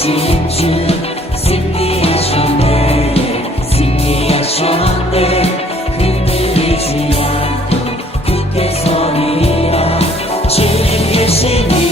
되신 주 승리하셨네 승리하셨네 흔들리지 않고 굳게 서리라 주님 계시니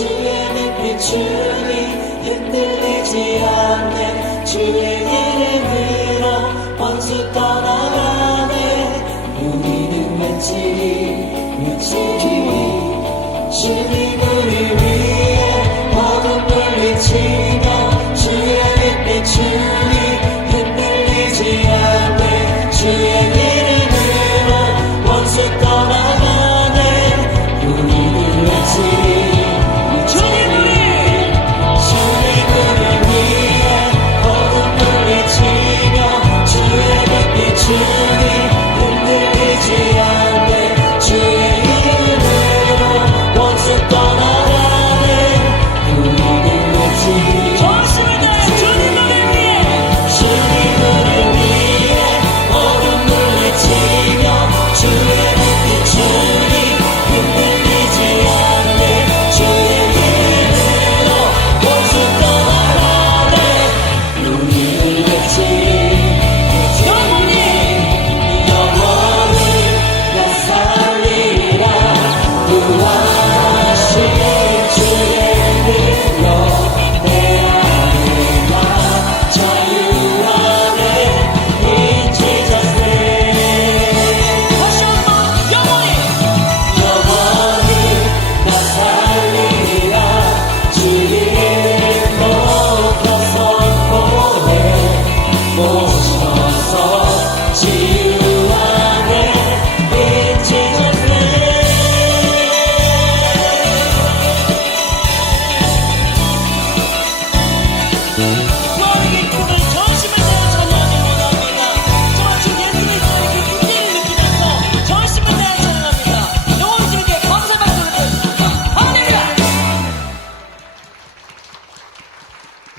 주의 눈빛 주님 흔들리지 않네 주의 이름으로 원수 떠나가네 우리는 외치리 주님 우리 위해 모든 물리치며 주의 눈빛 주님 흔들리지 않네 주의 이름으로 원수 떠나가네 우리는 외치리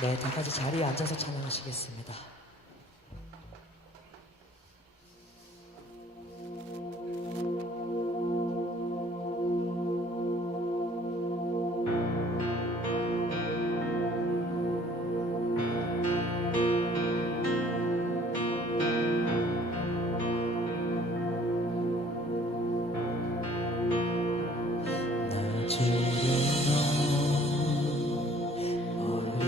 네, 다 같이 자리에 앉아서 찬양하시겠습니다. 주는 너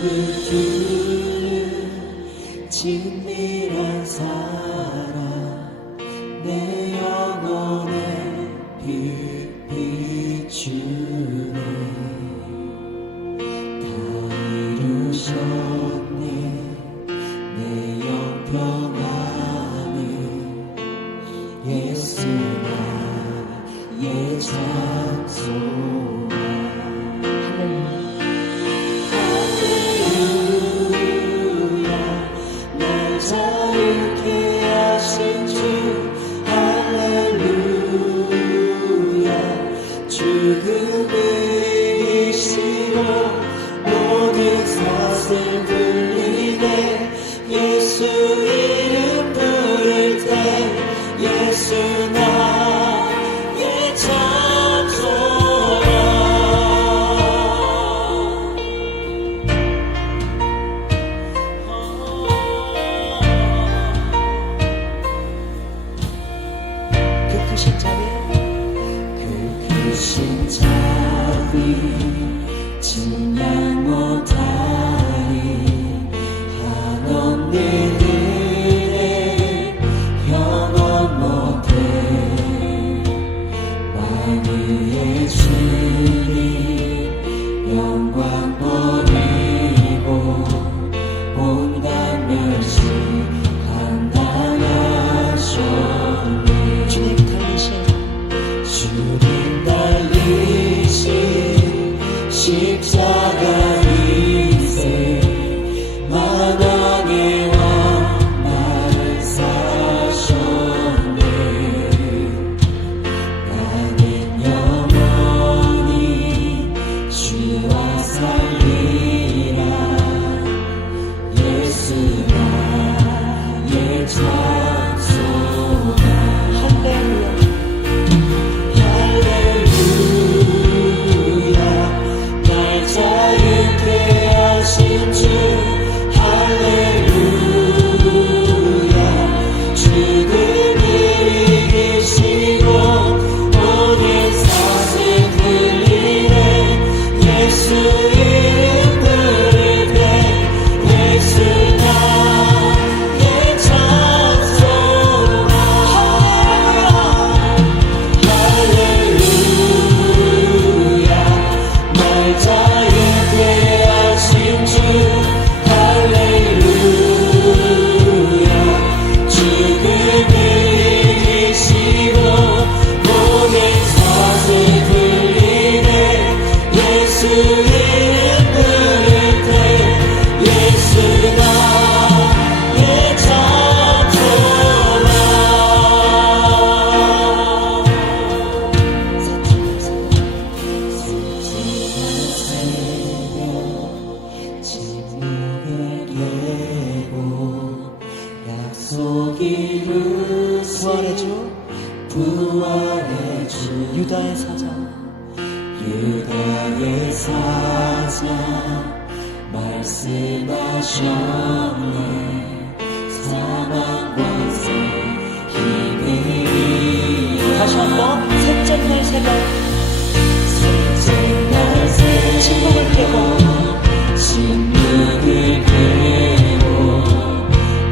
두는 친밀한 사랑 내 영혼에 빛 비추네 다 이루셨네 내 영평 안에 예수 나의 찬송아 할렐루야 날 자유케 하신 주 할렐루야 죽음을 이기시고 모든 사슬 풀리네 예수 이름 부를 때 예수 나의 찬송아 그 크신 자비 그 크신 자비 증량 못하리 한없는 은혜 영원 못해 만유의 주님 영광 버리고 온갖 멸시 감당하셨네 주님 달리신 십자가 인생 만왕의 왕 날 사셨네 나는 영원히 주와 살리라 예수 나의 찬송아 할렐루야 날 자유케 하신 주 할렐루야 죽음을 이기시고 모든 사슬 풀리네 예수 이름 부를 때 예수 나의 찬송아 할렐루야 날 자유케 하신 주 할렐루야 죽음을 이기시고 모든 사슬 풀리네 예수 이름 부를 때 예수 나의 찬송아 침묵의 예고 약속 이루신 부활의 주 부활의 주 유다의 사자 말씀하셨네 사망 권세 힘을 다시 한번 셋째 날 새벽 침묵을 깨고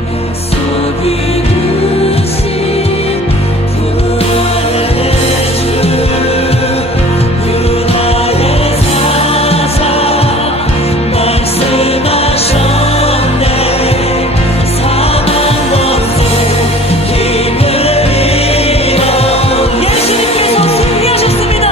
약속 이루신 부활의 주 유다의 사자 말씀하셨네 사망 권세 힘을 잃어 예수님께서 승리하셨습니다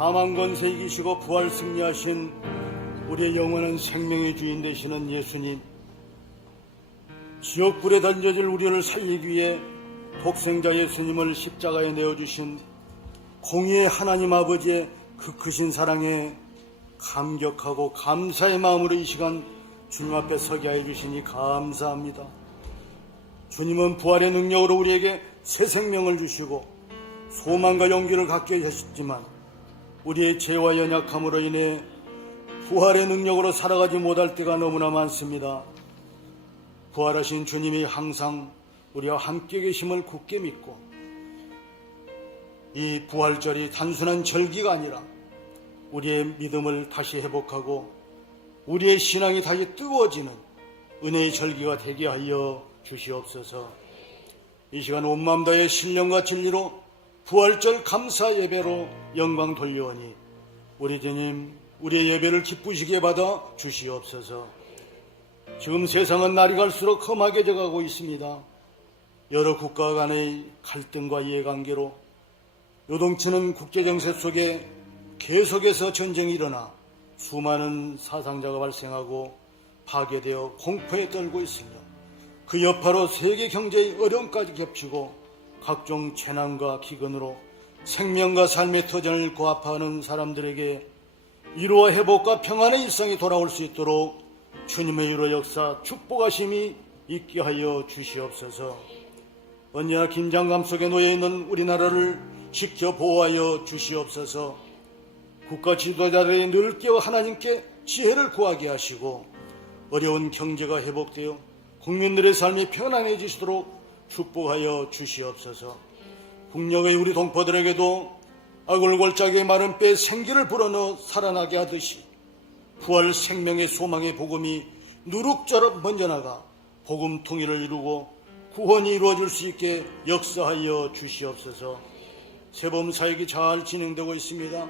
사망 권세 이기시고 부활 승리하신 우리의 영원한 생명의 주인 되시는 예수님, 지옥불에 던져질 우리를 살리기 위해 독생자 예수님을 십자가에 내어주신 공의의 하나님 아버지의 그 크신 사랑에 감격하고 감사의 마음으로 이 시간 주님 앞에 서게 하여 주시니 감사합니다. 주님은 부활의 능력으로 우리에게 새 생명을 주시고 소망과 용기를 갖게 하셨지만 우리의 죄와 연약함으로 인해 부활의 능력으로 살아가지 못할 때가 너무나 많습니다. 부활하신 주님이 항상 우리와 함께 계심을 굳게 믿고 이 부활절이 단순한 절기가 아니라 우리의 믿음을 다시 회복하고 우리의 신앙이 다시 뜨거워지는 은혜의 절기가 되게 하여 주시옵소서. 이 시간 온 마음 다해 신령과 진리로 부활절 감사 예배로 영광 돌려오니 우리 주님 우리의 예배를 기쁘시게 받아 주시옵소서. 지금 세상은 날이 갈수록 험하게 져가고 있습니다. 여러 국가 간의 갈등과 이해관계로 요동치는 국제정세 속에 계속해서 전쟁이 일어나 수많은 사상자가 발생하고 파괴되어 공포에 떨고 있으며 그 여파로 세계 경제의 어려움까지 겹치고 각종 재난과 기근으로 생명과 삶의 터전을 고아파하는 사람들에게 위로와 회복과 평안의 일상이 돌아올 수 있도록 주님의 위로 역사 축복하심이 있게 하여 주시옵소서. 언제나 긴장감 속에 놓여있는 우리나라를 지켜 보호하여 주시옵소서. 국가 지도자들이 늘 깨어 하나님께 지혜를 구하게 하시고 어려운 경제가 회복되어 국민들의 삶이 편안해지도록 축복하여 주시옵소서. 국력의 우리 동포들에게도 아골골짜기의 마른 뼈에 생기를 불어넣어 살아나게 하듯이 부활 생명의 소망의 복음이 누룩처럼 번져나가 복음 통일을 이루고 구원이 이루어질 수 있게 역사하여 주시옵소서. 세범 사역이 잘 진행되고 있습니다.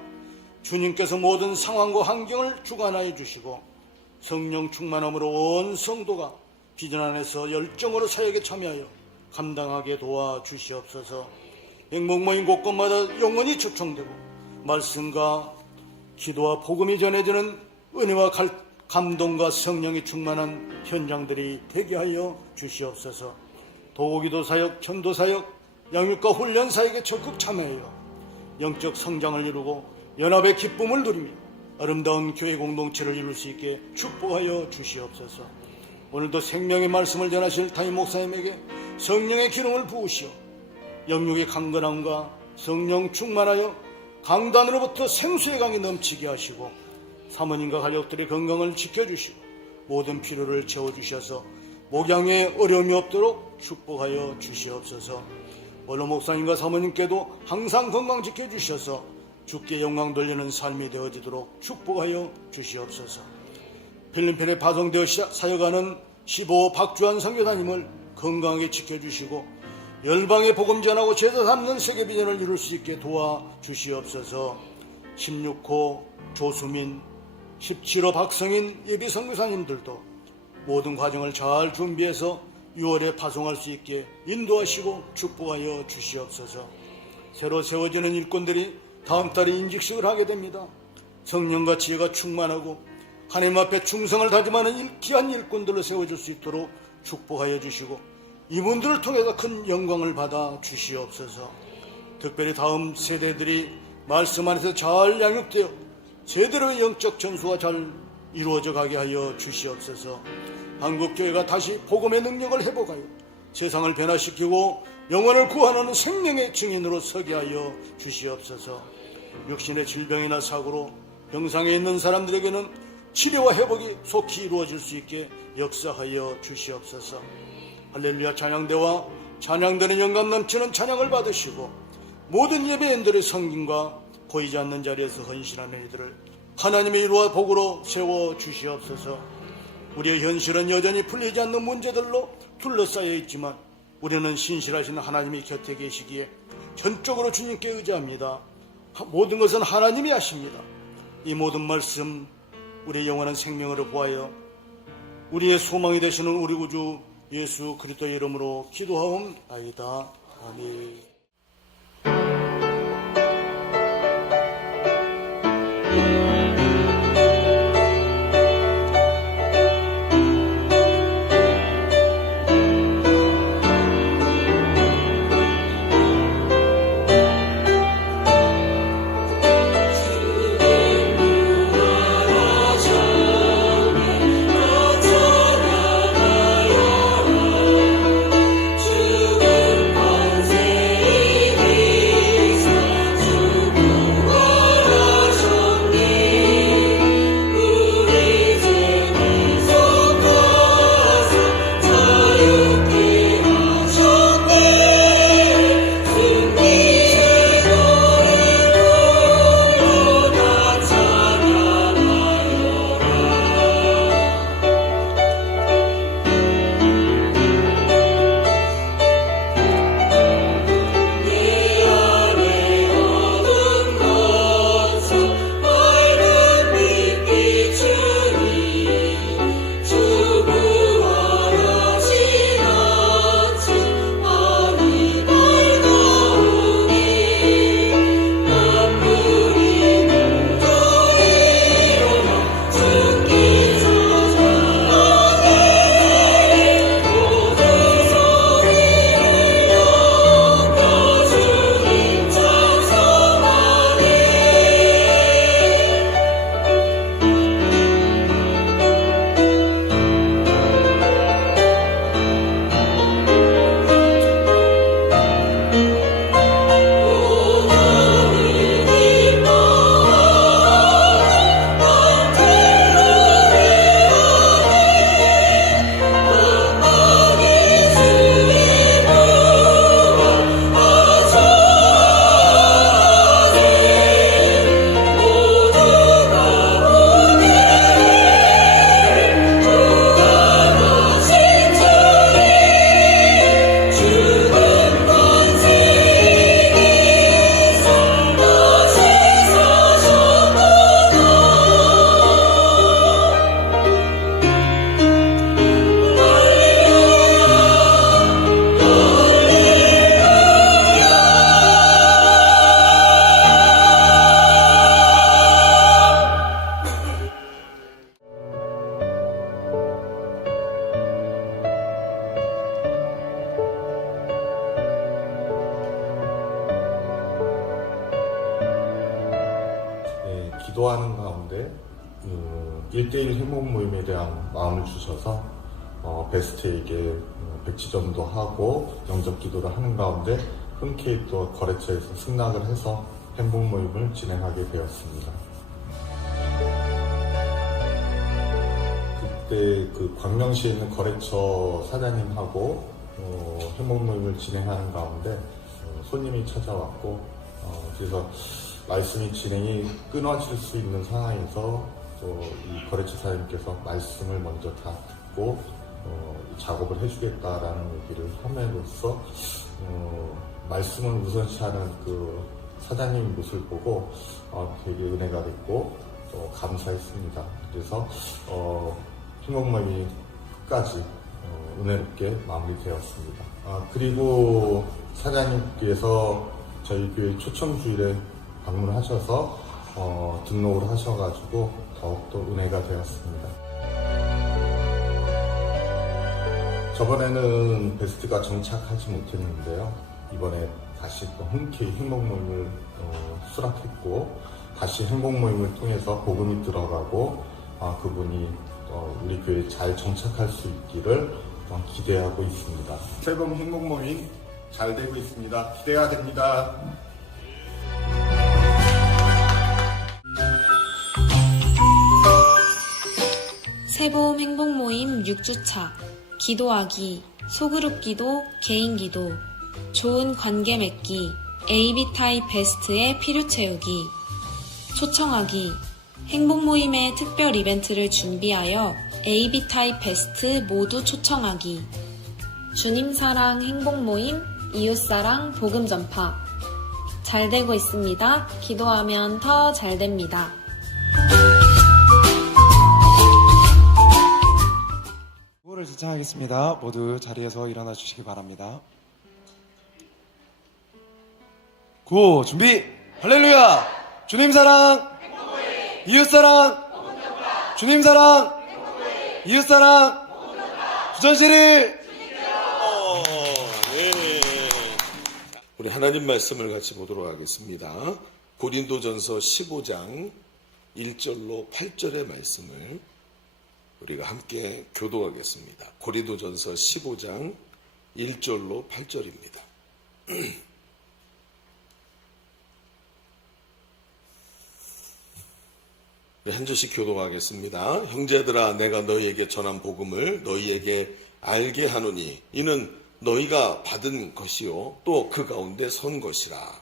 주님께서 모든 상황과 환경을 주관하여 주시고 성령 충만함으로 온 성도가 비전 안에서 열정으로 사역에 참여하여 감당하게 도와주시옵소서. 행복모임 곳곳마다 영원히 초청되고 말씀과 기도와 복음이 전해지는 은혜와 감동과 성령이 충만한 현장들이 되게 하여 주시옵소서. 도기도 사역, 전도 사역, 양육과 훈련 사역에 적극 참여하여 영적 성장을 이루고 연합의 기쁨을 누리며 아름다운 교회 공동체를 이룰 수 있게 축복하여 주시옵소서. 오늘도 생명의 말씀을 전하실 담임 목사님에게 성령의 기름을 부으시어 영육의 강건함과 성령 충만하여 강단으로부터 생수의 강이 넘치게 하시고 사모님과 가족들의 건강을 지켜주시고 모든 필요를 채워주셔서 목양에 어려움이 없도록 축복하여 주시옵소서. 원로 목사님과 사모님께도 항상 건강 지켜주셔서 주께 영광 돌리는 삶이 되어지도록 축복하여 주시옵소서. 필리핀에 파송되어 사역하는 15 박주환 선교사님을 건강하게 지켜주시고 열방에 복음 전하고 제자 삼는 세계 비전을 이룰 수 있게 도와주시옵소서. 16호 조수민, 17호 박성인 예비 선교사님들도 모든 과정을 잘 준비해서 6월에 파송할 수 있게 인도하시고 축복하여 주시옵소서. 새로 세워지는 일꾼들이 다음 달에 인직식을 하게 됩니다. 성령과 지혜가 충만하고 하나님 앞에 충성을 다짐하는 귀한 일꾼들로 세워질 수 있도록 축복하여 주시고 이분들을 통해서 큰 영광을 받아 주시옵소서. 특별히 다음 세대들이 말씀 안에서 잘 양육되어 제대로의 영적 전수가 잘 이루어져 가게 하여 주시옵소서. 한국교회가 다시 복음의 능력을 회복하여 세상을 변화시키고 영혼을 구원하는 생명의 증인으로 서게 하여 주시옵소서. 육신의 질병이나 사고로 병상에 있는 사람들에게는 치료와 회복이 속히 이루어질 수 있게 역사하여 주시옵소서. 할렐루야 찬양대와 찬양되는 영감 넘치는 찬양을 받으시고 모든 예배인들의 성김과 보이지 않는 자리에서 헌신하는 이들을 하나님의 이루와 복으로 세워 주시옵소서. 우리의 현실은 여전히 풀리지 않는 문제들로 둘러싸여 있지만 우리는 신실하신 하나님이 곁에 계시기에 전적으로 주님께 의지합니다. 모든 것은 하나님이 하십니다. 이 모든 말씀 우리의 영원한 생명으로 보하여 우리의 소망이 되시는 우리 구주 예수 그리스도의 이름으로 기도하옵나이다. 아멘. 기도하는 가운데 1대1 행복 모임에 대한 마음을 주셔서 베스트에게 백지전도 하고 영접 기도를 하는 가운데 흔쾌히 또 거래처에서 승낙을 해서 행복 모임을 진행하게 되었습니다. 그때 그 광명시에 있는 거래처 사장님하고 행복 모임을 진행하는 가운데 손님이 찾아왔고 그래서 말씀이 진행이 끊어질 수 있는 상황에서 또 이 거래처 사장님께서 말씀을 먼저 다 듣고 작업을 해주겠다라는 얘기를 함으로써 말씀을 우선시하는 그 사장님의 모습을 보고 되게 은혜가 됐고 또 감사했습니다. 그래서 행복모임이 끝까지 은혜롭게 마무리되었습니다. 그리고 사장님께서 저희 교회 초청주일에 방문하셔서 등록을 하셔가지고 더욱더 은혜가 되었습니다. 저번에는 베스트가 정착하지 못했는데요. 이번에 다시 또 흔쾌히 행복모임을 수락했고 다시 행복모임을 통해서 복음이 들어가고 그분이 우리 교회에 잘 정착할 수 있기를 기대하고 있습니다. 새로운 행복모임 잘 되고 있습니다. 기대가 됩니다. 새봄 행복모임 6주차 기도하기, 소그룹 기도, 개인 기도, 좋은 관계 맺기, AB타입 베스트의 필요 채우기, 초청하기, 행복모임의 특별 이벤트를 준비하여 AB타입 베스트 모두 초청하기, 주님사랑 행복모임, 이웃사랑 복음전파. 잘 되고 있습니다. 기도하면 더 잘 됩니다. 구호를 제창하겠습니다. 모두 자리에서 일어나 주시기 바랍니다. 구호 준비! 할렐루야! 주님 사랑! 이웃 사랑! 주님 사랑! 이웃 사랑! 부전시를! 네. 우리 하나님 말씀을 같이 보도록 하겠습니다. 고린도전서 15장 1절로 8절의 말씀을 우리가 함께 교도하겠습니다. 고린도전서 15장 1절로 8절입니다. 한 절씩 교도하겠습니다. 형제들아, 내가 너희에게 전한 복음을 너희에게 알게 하노니 이는 너희가 받은 것이요 또 그 가운데 선 것이라.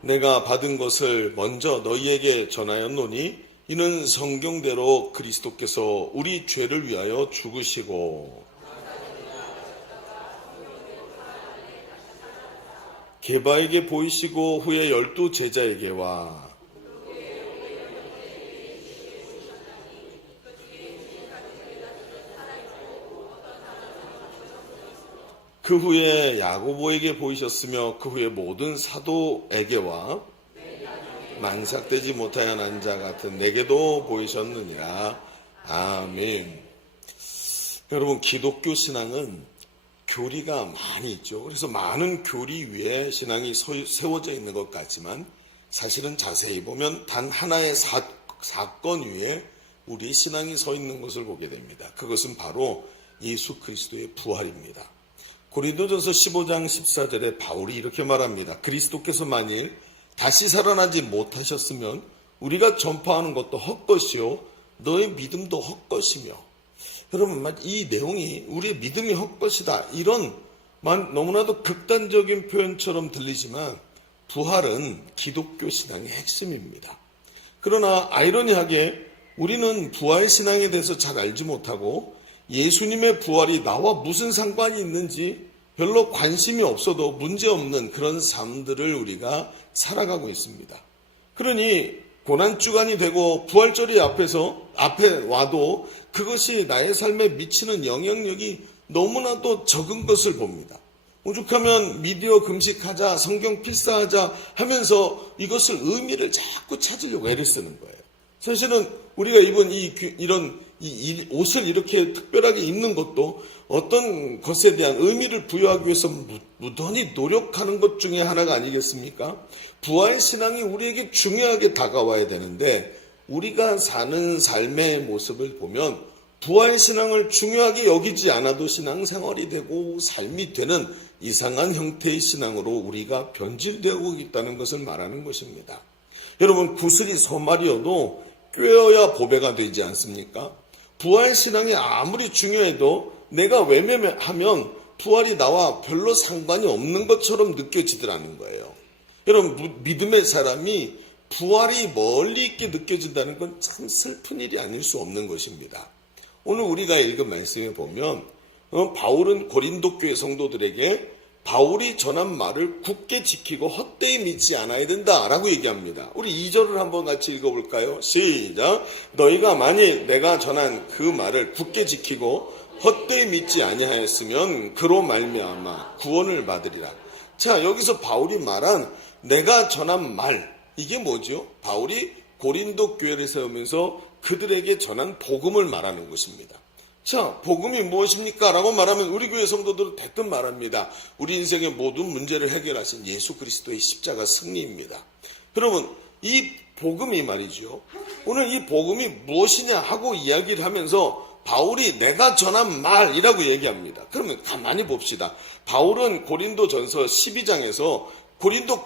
내가 받은 것을 먼저 너희에게 전하였노니 이는 성경대로 그리스도께서 우리 죄를 위하여 죽으시고 게바에게 보이시고 후에 12 제자에게와 그 후에 야고보에게 보이셨으며 그 후에 모든 사도에게와 만삭되지 못하여 난 자 같은 내게도 보이셨느니라. 아멘. 여러분, 기독교 신앙은 교리가 많이 있죠. 그래서 많은 교리 위에 신앙이 세워져 있는 것 같지만 사실은 자세히 보면 단 하나의 사건 위에 우리 신앙이 서 있는 것을 보게 됩니다. 그것은 바로 예수 그리스도의 부활입니다. 고린도전서 15장 14절에 바울이 이렇게 말합니다. 그리스도께서 만일 다시 살아나지 못하셨으면 우리가 전파하는 것도 헛것이요 너의 믿음도 헛것이며. 여러분, 이 내용이 우리의 믿음이 헛것이다, 이런 너무나도 극단적인 표현처럼 들리지만 부활은 기독교 신앙의 핵심입니다. 그러나 아이러니하게 우리는 부활 신앙에 대해서 잘 알지 못하고 예수님의 부활이 나와 무슨 상관이 있는지 별로 관심이 없어도 문제없는 그런 삶들을 우리가 살아가고 있습니다. 그러니 고난주간이 되고 부활절이 앞에 와도 그것이 나의 삶에 미치는 영향력이 너무나도 적은 것을 봅니다. 오죽하면 미디어 금식하자, 성경 필사하자 하면서 이것을 의미를 자꾸 찾으려고 애를 쓰는 거예요. 사실은 우리가 이번 이런 이 옷을 이렇게 특별하게 입는 것도 어떤 것에 대한 의미를 부여하기 위해서 무던히 노력하는 것 중에 하나가 아니겠습니까? 부활신앙이 우리에게 중요하게 다가와야 되는데 우리가 사는 삶의 모습을 보면 부활신앙을 중요하게 여기지 않아도 신앙생활이 되고 삶이 되는 이상한 형태의 신앙으로 우리가 변질되고 있다는 것을 말하는 것입니다. 여러분, 구슬이 소말이어도 꿰어야 보배가 되지 않습니까? 부활신앙이 아무리 중요해도 내가 외면하면 부활이 나와 별로 상관이 없는 것처럼 느껴지더라는 거예요. 여러분, 믿음의 사람이 부활이 멀리 있게 느껴진다는 건 참 슬픈 일이 아닐 수 없는 것입니다. 오늘 우리가 읽은 말씀에 보면 바울은 고린도 교회 성도들에게 바울이 전한 말을 굳게 지키고 헛되이 믿지 않아야 된다라고 얘기합니다. 우리 2절을 한번 같이 읽어볼까요? 시작. 너희가 만일 내가 전한 그 말을 굳게 지키고 헛되이 믿지 아니하였으면 그로 말미암아 구원을 받으리라. 자, 여기서 바울이 말한 내가 전한 말, 이게 뭐죠? 바울이 고린도 교회를 세우면서 그들에게 전한 복음을 말하는 것입니다. 자, 복음이 무엇입니까? 라고 말하면 우리 교회 성도들은 대뜸 말합니다. 우리 인생의 모든 문제를 해결하신 예수 그리스도의 십자가 승리입니다. 여러분, 이 복음이 말이죠. 오늘 이 복음이 무엇이냐 하고 이야기를 하면서 바울이 내가 전한 말이라고 얘기합니다. 그러면 가만히 봅시다. 바울은 고린도전서 12장에서 고린도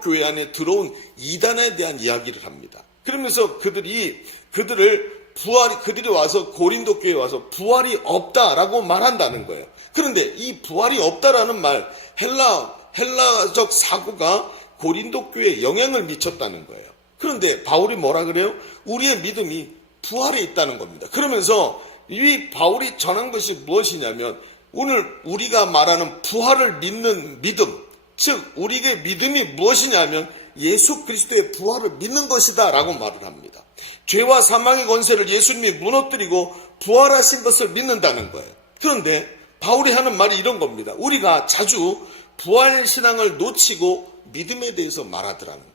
교회 안에 들어온 이단에 대한 이야기를 합니다. 그러면서 그들이 와서 고린도 교회에 와서 부활이 없다라고 말한다는 거예요. 그런데 이 부활이 없다라는 말, 헬라적 사고가 고린도 교회에 영향을 미쳤다는 거예요. 그런데 바울이 뭐라 그래요? 우리의 믿음이 부활에 있다는 겁니다. 그러면서 이 바울이 전한 것이 무엇이냐면 오늘 우리가 말하는 부활을 믿는 믿음, 즉 우리의 믿음이 무엇이냐면 예수 그리스도의 부활을 믿는 것이다 라고 말을 합니다. 죄와 사망의 권세를 예수님이 무너뜨리고 부활하신 것을 믿는다는 거예요. 그런데 바울이 하는 말이 이런 겁니다. 우리가 자주 부활신앙을 놓치고 믿음에 대해서 말하더라는 거예요.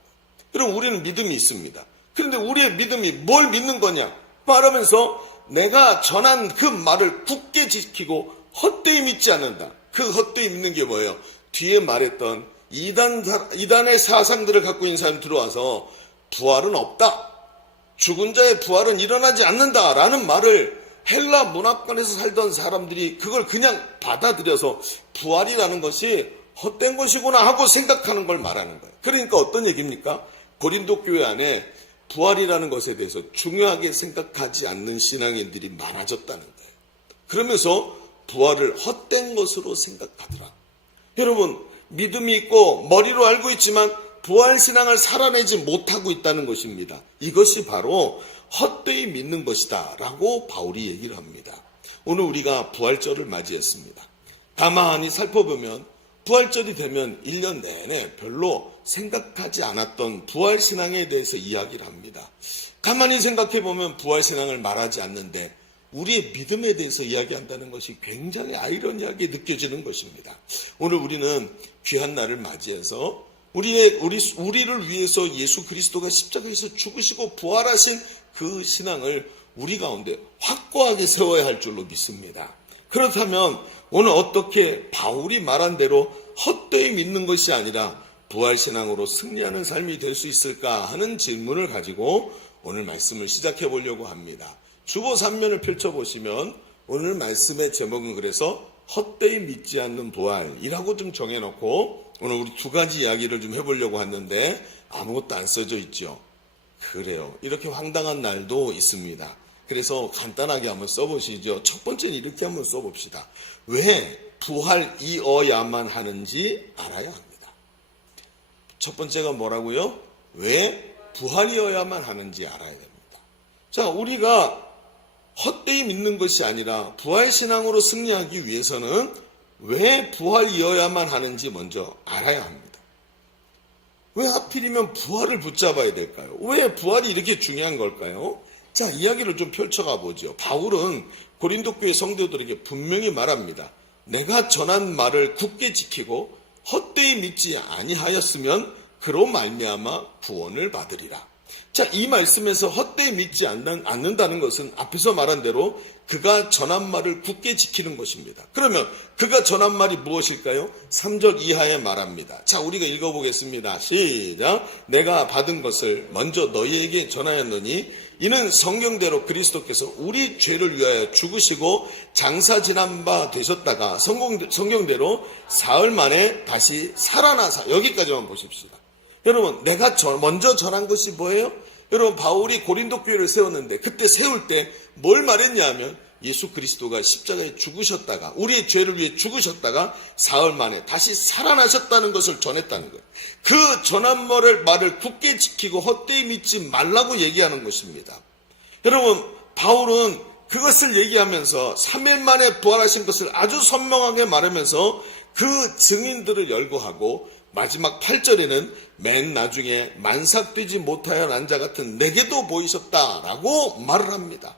그럼 우리는 믿음이 있습니다. 그런데 우리의 믿음이 뭘 믿는 거냐? 말하면서 내가 전한 그 말을 굳게 지키고 헛되이 믿지 않는다. 그 헛되이 믿는 게 뭐예요? 뒤에 말했던 이단의 사상들을 갖고 있는 사람이 들어와서 부활은 없다. 죽은 자의 부활은 일어나지 않는다라는 말을 헬라 문화권에서 살던 사람들이 그걸 그냥 받아들여서 부활이라는 것이 헛된 것이구나 하고 생각하는 걸 말하는 거예요. 그러니까 어떤 얘기입니까? 고린도 교회 안에 부활이라는 것에 대해서 중요하게 생각하지 않는 신앙인들이 많아졌다는 거예요. 그러면서 부활을 헛된 것으로 생각하더라. 여러분, 믿음이 있고 머리로 알고 있지만 부활신앙을 살아내지 못하고 있다는 것입니다. 이것이 바로 헛되이 믿는 것이다 라고 바울이 얘기를 합니다. 오늘 우리가 부활절을 맞이했습니다. 가만히 살펴보면 부활절이 되면 1년 내내 별로 생각하지 않았던 부활신앙에 대해서 이야기를 합니다. 가만히 생각해보면 부활신앙을 말하지 않는데 우리의 믿음에 대해서 이야기한다는 것이 굉장히 아이러니하게 느껴지는 것입니다. 오늘 우리는 귀한 날을 맞이해서 우리를 위해서 예수 그리스도가 십자가에서 죽으시고 부활하신 그 신앙을 우리 가운데 확고하게 세워야 할 줄로 믿습니다. 그렇다면 오늘 어떻게 바울이 말한 대로 헛되이 믿는 것이 아니라 부활신앙으로 승리하는 삶이 될 수 있을까 하는 질문을 가지고 오늘 말씀을 시작해 보려고 합니다. 주보 3면을 펼쳐보시면 오늘 말씀의 제목은 그래서 헛되이 믿지 않는 부활이라고 좀 정해놓고 오늘 우리 두 가지 이야기를 좀 해보려고 하는데 아무것도 안 써져 있죠. 그래요. 이렇게 황당한 날도 있습니다. 그래서 간단하게 한번 써보시죠. 첫 번째는 이렇게 한번 써봅시다. 왜 부활이어야만 하는지 알아야 합니다. 첫 번째가 뭐라고요? 왜 부활이어야만 하는지 알아야 됩니다. 자, 우리가 헛되이 믿는 것이 아니라 부활신앙으로 승리하기 위해서는 왜 부활이어야만 하는지 먼저 알아야 합니다. 왜 하필이면 부활을 붙잡아야 될까요? 왜 부활이 이렇게 중요한 걸까요? 자, 이야기를 좀 펼쳐가 보죠. 바울은 고린도 교회 성도들에게 분명히 말합니다. 내가 전한 말을 굳게 지키고 헛되이 믿지 아니하였으면 그로 말미암아 구원을 받으리라. 자, 이 말씀에서 헛되이 믿지 않는다는 것은 앞에서 말한 대로 그가 전한 말을 굳게 지키는 것입니다. 그러면 그가 전한 말이 무엇일까요? 3절 이하에 말합니다. 자, 우리가 읽어보겠습니다. 시작. 내가 받은 것을 먼저 너희에게 전하였느니 이는 성경대로 그리스도께서 우리 죄를 위하여 죽으시고 장사 지난 바 되셨다가 성경대로 사흘 만에 다시 살아나사. 여기까지만 보십시다. 여러분, 내가 먼저 전한 것이 뭐예요? 여러분, 바울이 고린도 교회를 세웠는데 그때 세울 때 뭘 말했냐 하면 예수 그리스도가 십자가에 죽으셨다가 우리의 죄를 위해 죽으셨다가 사흘 만에 다시 살아나셨다는 것을 전했다는 거예요. 그 전한 말을 굳게 지키고 헛되이 믿지 말라고 얘기하는 것입니다. 여러분, 바울은 그것을 얘기하면서 3일 만에 부활하신 것을 아주 선명하게 말하면서 그 증인들을 열거하고 마지막 8절에는 맨 나중에 만삭되지 못하여 난 자 같은 내게도 보이셨다라고 말을 합니다.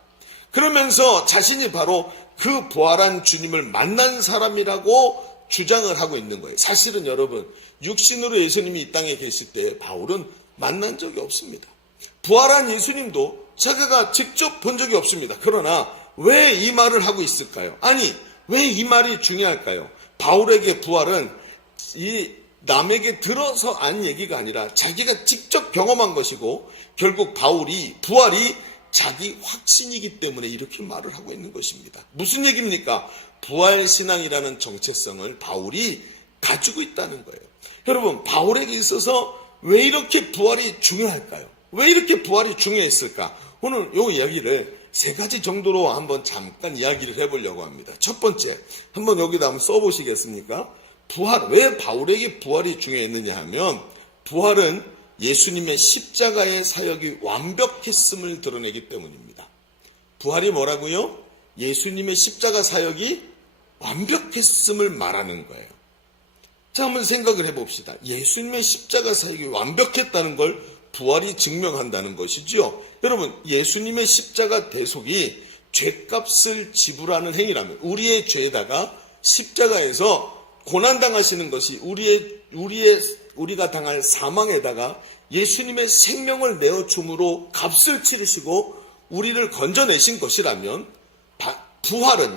그러면서 자신이 바로 그 부활한 주님을 만난 사람이라고 주장을 하고 있는 거예요. 사실은 여러분, 육신으로 예수님이 이 땅에 계실 때 바울은 만난 적이 없습니다. 부활한 예수님도 자기가 직접 본 적이 없습니다. 그러나 왜 이 말을 하고 있을까요? 아니, 왜 이 말이 중요할까요? 바울에게 부활은 이 남에게 들어서 안 얘기가 아니라 자기가 직접 경험한 것이고 결국 부활이 자기 확신이기 때문에 이렇게 말을 하고 있는 것입니다. 무슨 얘기입니까? 부활신앙이라는 정체성을 바울이 가지고 있다는 거예요. 여러분, 바울에게 있어서 왜 이렇게 부활이 중요할까요? 왜 이렇게 부활이 중요했을까? 오늘 이 이야기를 3가지 정도로 한번 잠깐 이야기를 해보려고 합니다. 첫 번째, 한번 여기다 한번 써보시겠습니까? 왜 바울에게 부활이 중요했느냐 하면 부활은 예수님의 십자가의 사역이 완벽했음을 드러내기 때문입니다. 부활이 뭐라고요? 예수님의 십자가 사역이 완벽했음을 말하는 거예요. 자, 한번 생각을 해봅시다. 예수님의 십자가 사역이 완벽했다는 걸 부활이 증명한다는 것이지요. 여러분, 예수님의 십자가 대속이 죄값을 지불하는 행위라면 우리의 죄에다가 십자가에서 고난당하시는 것이 우리가 당할 사망에다가 예수님의 생명을 내어줌으로 값을 치르시고 우리를 건져내신 것이라면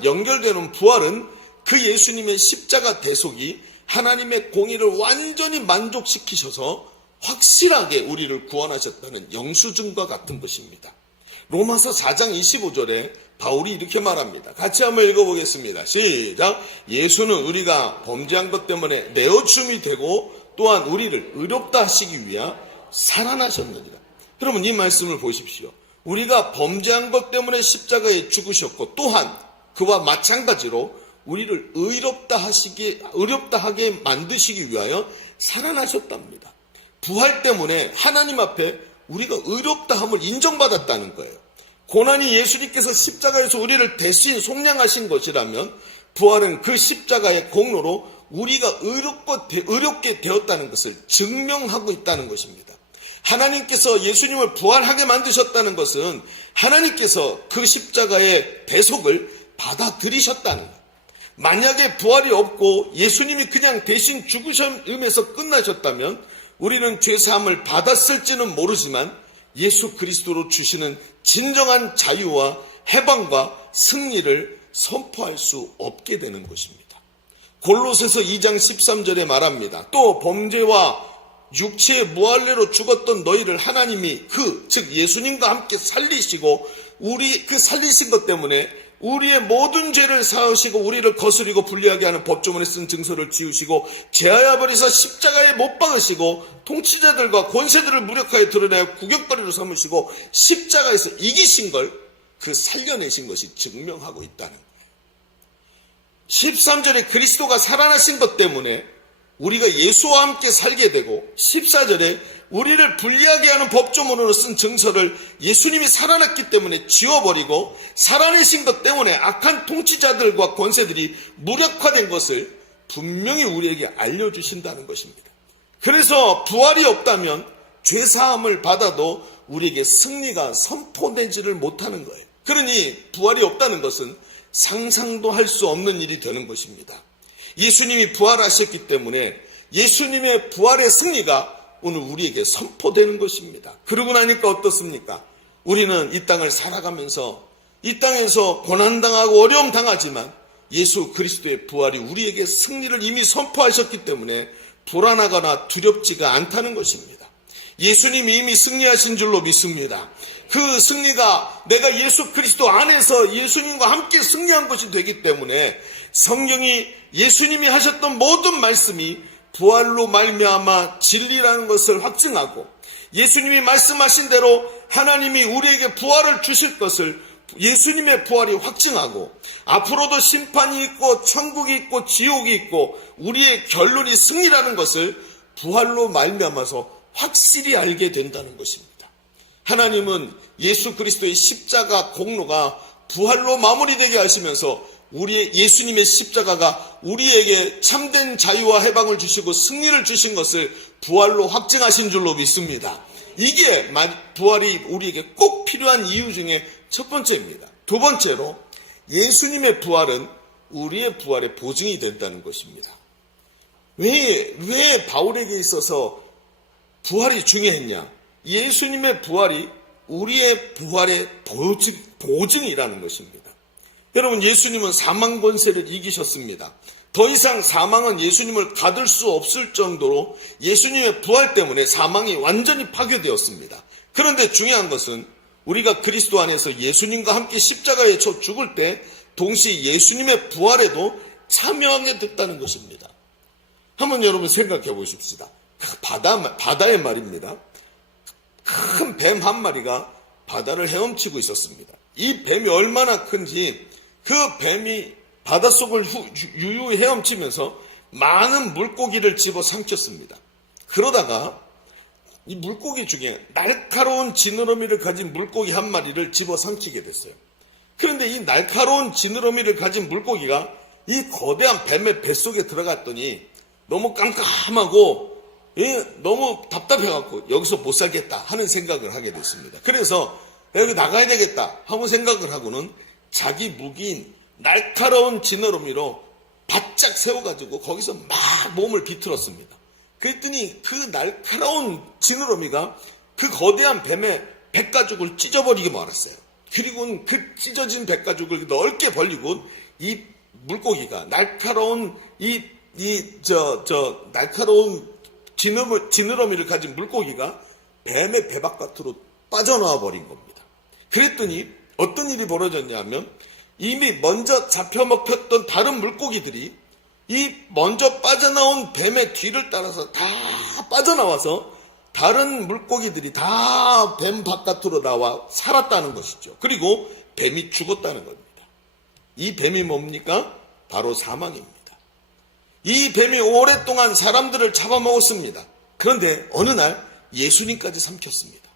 연결되는 부활은 그 예수님의 십자가 대속이 하나님의 공의를 완전히 만족시키셔서 확실하게 우리를 구원하셨다는 영수증과 같은 것입니다. 로마서 4장 25절에 바울이 이렇게 말합니다. 같이 한번 읽어보겠습니다. 시작. 예수는 우리가 범죄한 것 때문에 내어줌이 되고 또한 우리를 의롭다 하시기 위하여 살아나셨느니라. 여러분, 이 말씀을 보십시오. 우리가 범죄한 것 때문에 십자가에 죽으셨고 또한 그와 마찬가지로 우리를 의롭다 하게 만드시기 위하여 살아나셨답니다. 부활 때문에 하나님 앞에 우리가 의롭다함을 인정받았다는 거예요. 고난이 예수님께서 십자가에서 우리를 대신 속량하신 것이라면 부활은 그 십자가의 공로로 우리가 의롭게 되었다는 것을 증명하고 있다는 것입니다. 하나님께서 예수님을 부활하게 만드셨다는 것은 하나님께서 그 십자가의 대속을 받아들이셨다는 거예요. 만약에 부활이 없고 예수님이 그냥 대신 죽으심에서 끝나셨다면 우리는 죄사함을 받았을지는 모르지만 예수 그리스도로 주시는 진정한 자유와 해방과 승리를 선포할 수 없게 되는 것입니다. 골로새서 2장 13절에 말합니다. 또 범죄와 육체의 무할례로 죽었던 너희를 하나님이 즉 예수님과 함께 살리시고 그 살리신 것 때문에 우리의 모든 죄를 사하시고 우리를 거스리고 불리하게 하는 법조문에 쓴 증서를 지우시고 제하여 버리사 십자가에 못 박으시고 통치자들과 권세들을 무력하게 드러내어 구격거리로 삼으시고 십자가에서 이기신 걸 그 살려내신 것이 증명하고 있다는 거예요. 13절에 그리스도가 살아나신 것 때문에 우리가 예수와 함께 살게 되고 14절에 우리를 불리하게 하는 법조문으로 쓴 증서를 예수님이 살아났기 때문에 지워버리고 살아내신 것 때문에 악한 통치자들과 권세들이 무력화된 것을 분명히 우리에게 알려주신다는 것입니다. 그래서 부활이 없다면 죄사함을 받아도 우리에게 승리가 선포되지를 못하는 거예요. 그러니 부활이 없다는 것은 상상도 할 수 없는 일이 되는 것입니다. 예수님이 부활하셨기 때문에 예수님의 부활의 승리가 오늘 우리에게 선포되는 것입니다. 그러고 나니까 어떻습니까? 우리는 이 땅을 살아가면서 이 땅에서 고난당하고 어려움 당하지만 예수 그리스도의 부활이 우리에게 승리를 이미 선포하셨기 때문에 불안하거나 두렵지가 않다는 것입니다. 예수님이 이미 승리하신 줄로 믿습니다. 그 승리가 내가 예수 그리스도 안에서 예수님과 함께 승리한 것이 되기 때문에 성경이 예수님이 하셨던 모든 말씀이 부활로 말미암아 진리라는 것을 확증하고 예수님이 말씀하신 대로 하나님이 우리에게 부활을 주실 것을 예수님의 부활이 확증하고 앞으로도 심판이 있고 천국이 있고 지옥이 있고 우리의 결론이 승리라는 것을 부활로 말미암아서 확실히 알게 된다는 것입니다. 하나님은 예수 그리스도의 십자가 공로가 부활로 마무리되게 하시면서 우리의 예수님의 십자가가 우리에게 참된 자유와 해방을 주시고 승리를 주신 것을 부활로 확증하신 줄로 믿습니다. 이게 부활이 우리에게 꼭 필요한 이유 중에 첫 번째입니다. 두 번째로 예수님의 부활은 우리의 부활의 보증이 된다는 것입니다. 왜 바울에게 있어서 부활이 중요했냐? 예수님의 부활이 우리의 부활의 보증이라는 것입니다. 여러분, 예수님은 사망 권세를 이기셨습니다. 더 이상 사망은 예수님을 가둘 수 없을 정도로 예수님의 부활 때문에 사망이 완전히 파괴되었습니다. 그런데 중요한 것은 우리가 그리스도 안에서 예수님과 함께 십자가에 쳐 죽을 때 동시에 예수님의 부활에도 참여하게 됐다는 것입니다. 한번 여러분 생각해 보십시다. 바다의 말입니다. 큰 뱀 한 마리가 바다를 헤엄치고 있었습니다. 이 뱀이 얼마나 큰지 그 뱀이 바닷속을 유유히 헤엄치면서 많은 물고기를 집어삼켰습니다. 그러다가 이 물고기 중에 날카로운 지느러미를 가진 물고기 한 마리를 집어삼키게 됐어요. 그런데 이 날카로운 지느러미를 가진 물고기가 이 거대한 뱀의 뱃속에 들어갔더니 너무 깜깜하고 너무 답답해갖고 여기서 못 살겠다 하는 생각을 하게 됐습니다. 그래서 여기 나가야 되겠다 하고 생각을 하고는 자기 무기인 날카로운 지느러미로 바짝 세워가지고 거기서 막 몸을 비틀었습니다. 그랬더니 그 날카로운 지느러미가 그 거대한 뱀의 백가죽을 찢어버리게 말았어요. 그리고는 그 찢어진 백가죽을 넓게 벌리고 이 물고기가 날카로운 날카로운 지느러미를 가진 물고기가 뱀의 배 바깥으로 빠져나와 버린 겁니다. 그랬더니 어떤 일이 벌어졌냐면 이미 먼저 잡혀먹혔던 다른 물고기들이 이 먼저 빠져나온 뱀의 뒤를 따라서 다 빠져나와서 다른 물고기들이 다 뱀 바깥으로 나와 살았다는 것이죠. 그리고 뱀이 죽었다는 겁니다. 이 뱀이 뭡니까? 바로 사망입니다. 이 뱀이 오랫동안 사람들을 잡아먹었습니다. 그런데 어느 날 예수님까지 삼켰습니다.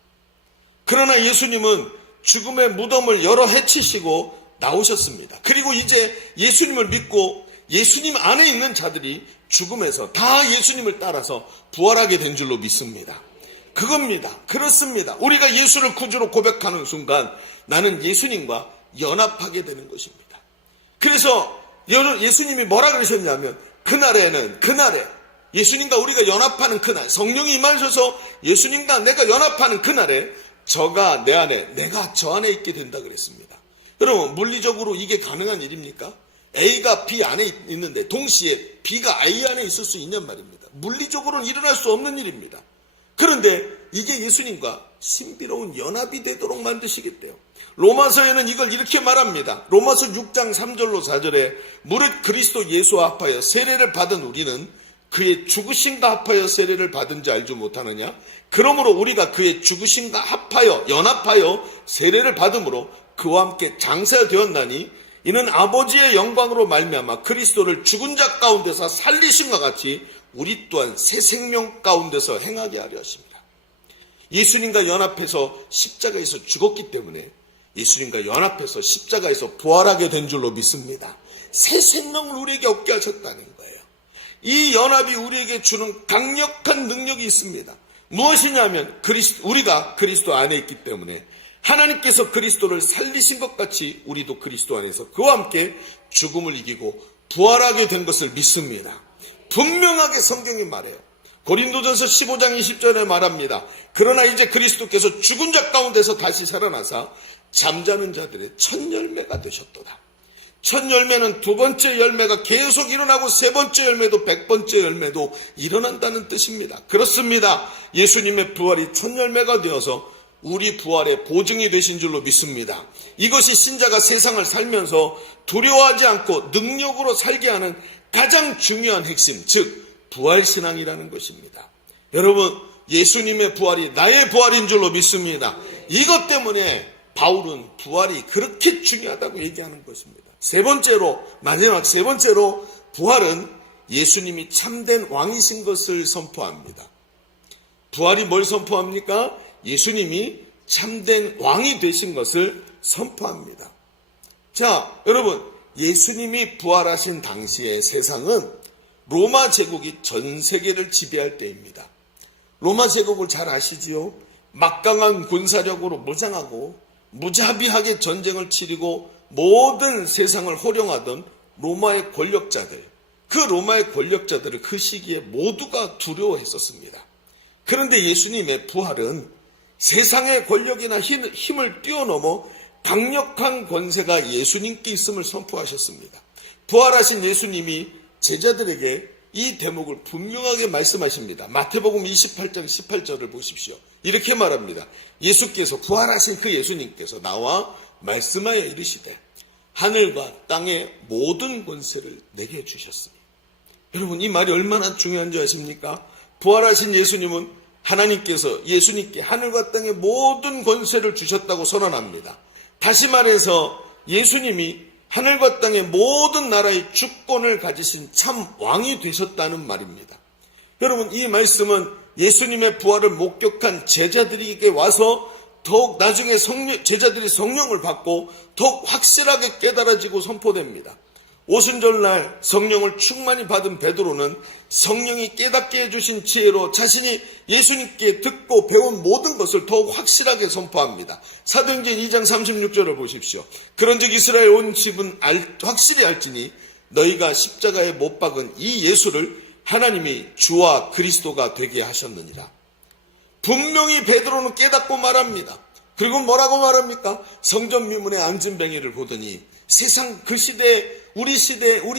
그러나 예수님은 죽음의 무덤을 열어 헤치시고 나오셨습니다. 그리고 이제 예수님을 믿고 예수님 안에 있는 자들이 죽음에서 다 예수님을 따라서 부활하게 된 줄로 믿습니다. 그겁니다. 그렇습니다. 우리가 예수를 구주로 고백하는 순간 나는 예수님과 연합하게 되는 것입니다. 그래서 예수님이 뭐라 그러셨냐면 그날에 예수님과 우리가 연합하는 그날, 성령이 임하셔서 예수님과 내가 연합하는 그날에 저가 내 안에, 내가 저 안에 있게 된다 그랬습니다. 여러분, 물리적으로 이게 가능한 일입니까? A가 B 안에 있는데 동시에 B가 A 안에 있을 수 있냔 말입니다. 물리적으로는 일어날 수 없는 일입니다. 그런데 이게 예수님과 신비로운 연합이 되도록 만드시겠대요. 로마서에는 이걸 이렇게 말합니다. 로마서 6장 3절로 4절에 무릇 그리스도 예수와 합하여 세례를 받은 우리는 그의 죽으심과 합하여 세례를 받은 지 알지 못하느냐? 그러므로 우리가 그의 죽으심과 합하여 연합하여 세례를 받음으로 그와 함께 장사되었나니 이는 아버지의 영광으로 말미암아 그리스도를 죽은 자 가운데서 살리심과 같이 우리 또한 새 생명 가운데서 행하게 하려 하십니다. 예수님과 연합해서 십자가에서 죽었기 때문에 예수님과 연합해서 십자가에서 부활하게 된 줄로 믿습니다. 새 생명을 우리에게 얻게 하셨다는 거예요. 이 연합이 우리에게 주는 강력한 능력이 있습니다. 무엇이냐면 우리가 그리스도 안에 있기 때문에 하나님께서 그리스도를 살리신 것 같이 우리도 그리스도 안에서 그와 함께 죽음을 이기고 부활하게 된 것을 믿습니다. 분명하게 성경이 말해요. 고린도전서 15장 20절에 말합니다. 그러나 이제 그리스도께서 죽은 자 가운데서 다시 살아나사 잠자는 자들의 첫 열매가 되셨도다. 첫 열매는 두 번째 열매가 계속 일어나고 세 번째 열매도 100번째 열매도 일어난다는 뜻입니다. 그렇습니다. 예수님의 부활이 첫 열매가 되어서 우리 부활의 보증이 되신 줄로 믿습니다. 이것이 신자가 세상을 살면서 두려워하지 않고 능력으로 살게 하는 가장 중요한 핵심, 즉 부활신앙이라는 것입니다. 여러분, 예수님의 부활이 나의 부활인 줄로 믿습니다. 이것 때문에 바울은 부활이 그렇게 중요하다고 얘기하는 것입니다. 세 번째로, 마지막 세 번째로 부활은 예수님이 참된 왕이신 것을 선포합니다. 부활이 뭘 선포합니까? 예수님이 참된 왕이 되신 것을 선포합니다. 자, 여러분, 예수님이 부활하신 당시의 세상은 로마 제국이 전 세계를 지배할 때입니다. 로마 제국을 잘 아시지요? 막강한 군사력으로 무장하고 무자비하게 전쟁을 치르고 모든 세상을 호령하던 로마의 권력자들, 그 로마의 권력자들을 그 시기에 모두가 두려워했었습니다. 그런데 예수님의 부활은 세상의 권력이나 힘을 뛰어넘어 강력한 권세가 예수님께 있음을 선포하셨습니다. 부활하신 예수님이 제자들에게 이 대목을 분명하게 말씀하십니다. 마태복음 28장 18절을 보십시오. 이렇게 말합니다. 예수께서, 부활하신 그 예수님께서 나와 말씀하여 이르시되 하늘과 땅의 모든 권세를 내게 주셨으니. 여러분, 이 말이 얼마나 중요한지 아십니까? 부활하신 예수님은 하나님께서 예수님께 하늘과 땅의 모든 권세를 주셨다고 선언합니다. 다시 말해서 예수님이 하늘과 땅의 모든 나라의 주권을 가지신 참 왕이 되셨다는 말입니다. 여러분, 이 말씀은 예수님의 부활을 목격한 제자들에게 와서 더욱 나중에 제자들이 성령을 받고 더욱 확실하게 깨달아지고 선포됩니다. 오순절날 성령을 충만히 받은 베드로는 성령이 깨닫게 해주신 지혜로 자신이 예수님께 듣고 배운 모든 것을 더욱 확실하게 선포합니다. 사도행전 2장 36절을 보십시오. 그런즉 이스라엘 온 집은 확실히 알지니 너희가 십자가에 못 박은 이 예수를 하나님이 주와 그리스도가 되게 하셨느니라. 분명히 베드로는 깨닫고 말합니다. 그리고 뭐라고 말합니까? 성전 미문의 앉은 뱅이를 보더니 세상 그 시대, 우리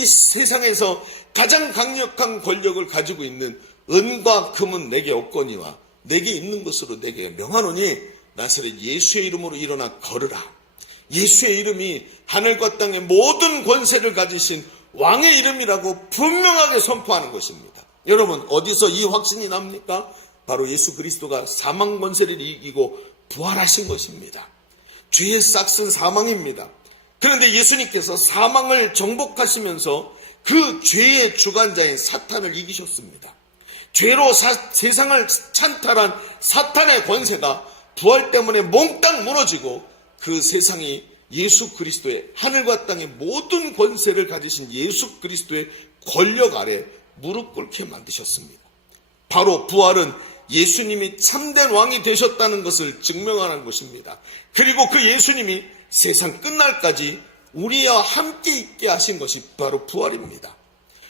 세상에서 가장 강력한 권력을 가지고 있는 은과 금은 내게 없거니와 내게 있는 것으로 내게 명하노니 나사렛 예수의 이름으로 일어나 걸으라. 예수의 이름이 하늘과 땅의 모든 권세를 가지신 왕의 이름이라고 분명하게 선포하는 것입니다. 여러분, 어디서 이 확신이 납니까? 바로 예수 그리스도가 사망 권세를 이기고 부활하신 것입니다. 죄의 싹슨 사망입니다. 그런데 예수님께서 사망을 정복하시면서 그 죄의 주관자인 사탄을 이기셨습니다. 죄로 세상을 찬탈한 사탄의 권세가 부활 때문에 몽땅 무너지고 그 세상이 예수 그리스도의, 하늘과 땅의 모든 권세를 가지신 예수 그리스도의 권력 아래 무릎 꿇게 만드셨습니다. 바로 부활은 예수님이 참된 왕이 되셨다는 것을 증명하는 것입니다. 그리고 그 예수님이 세상 끝날까지 우리와 함께 있게 하신 것이 바로 부활입니다.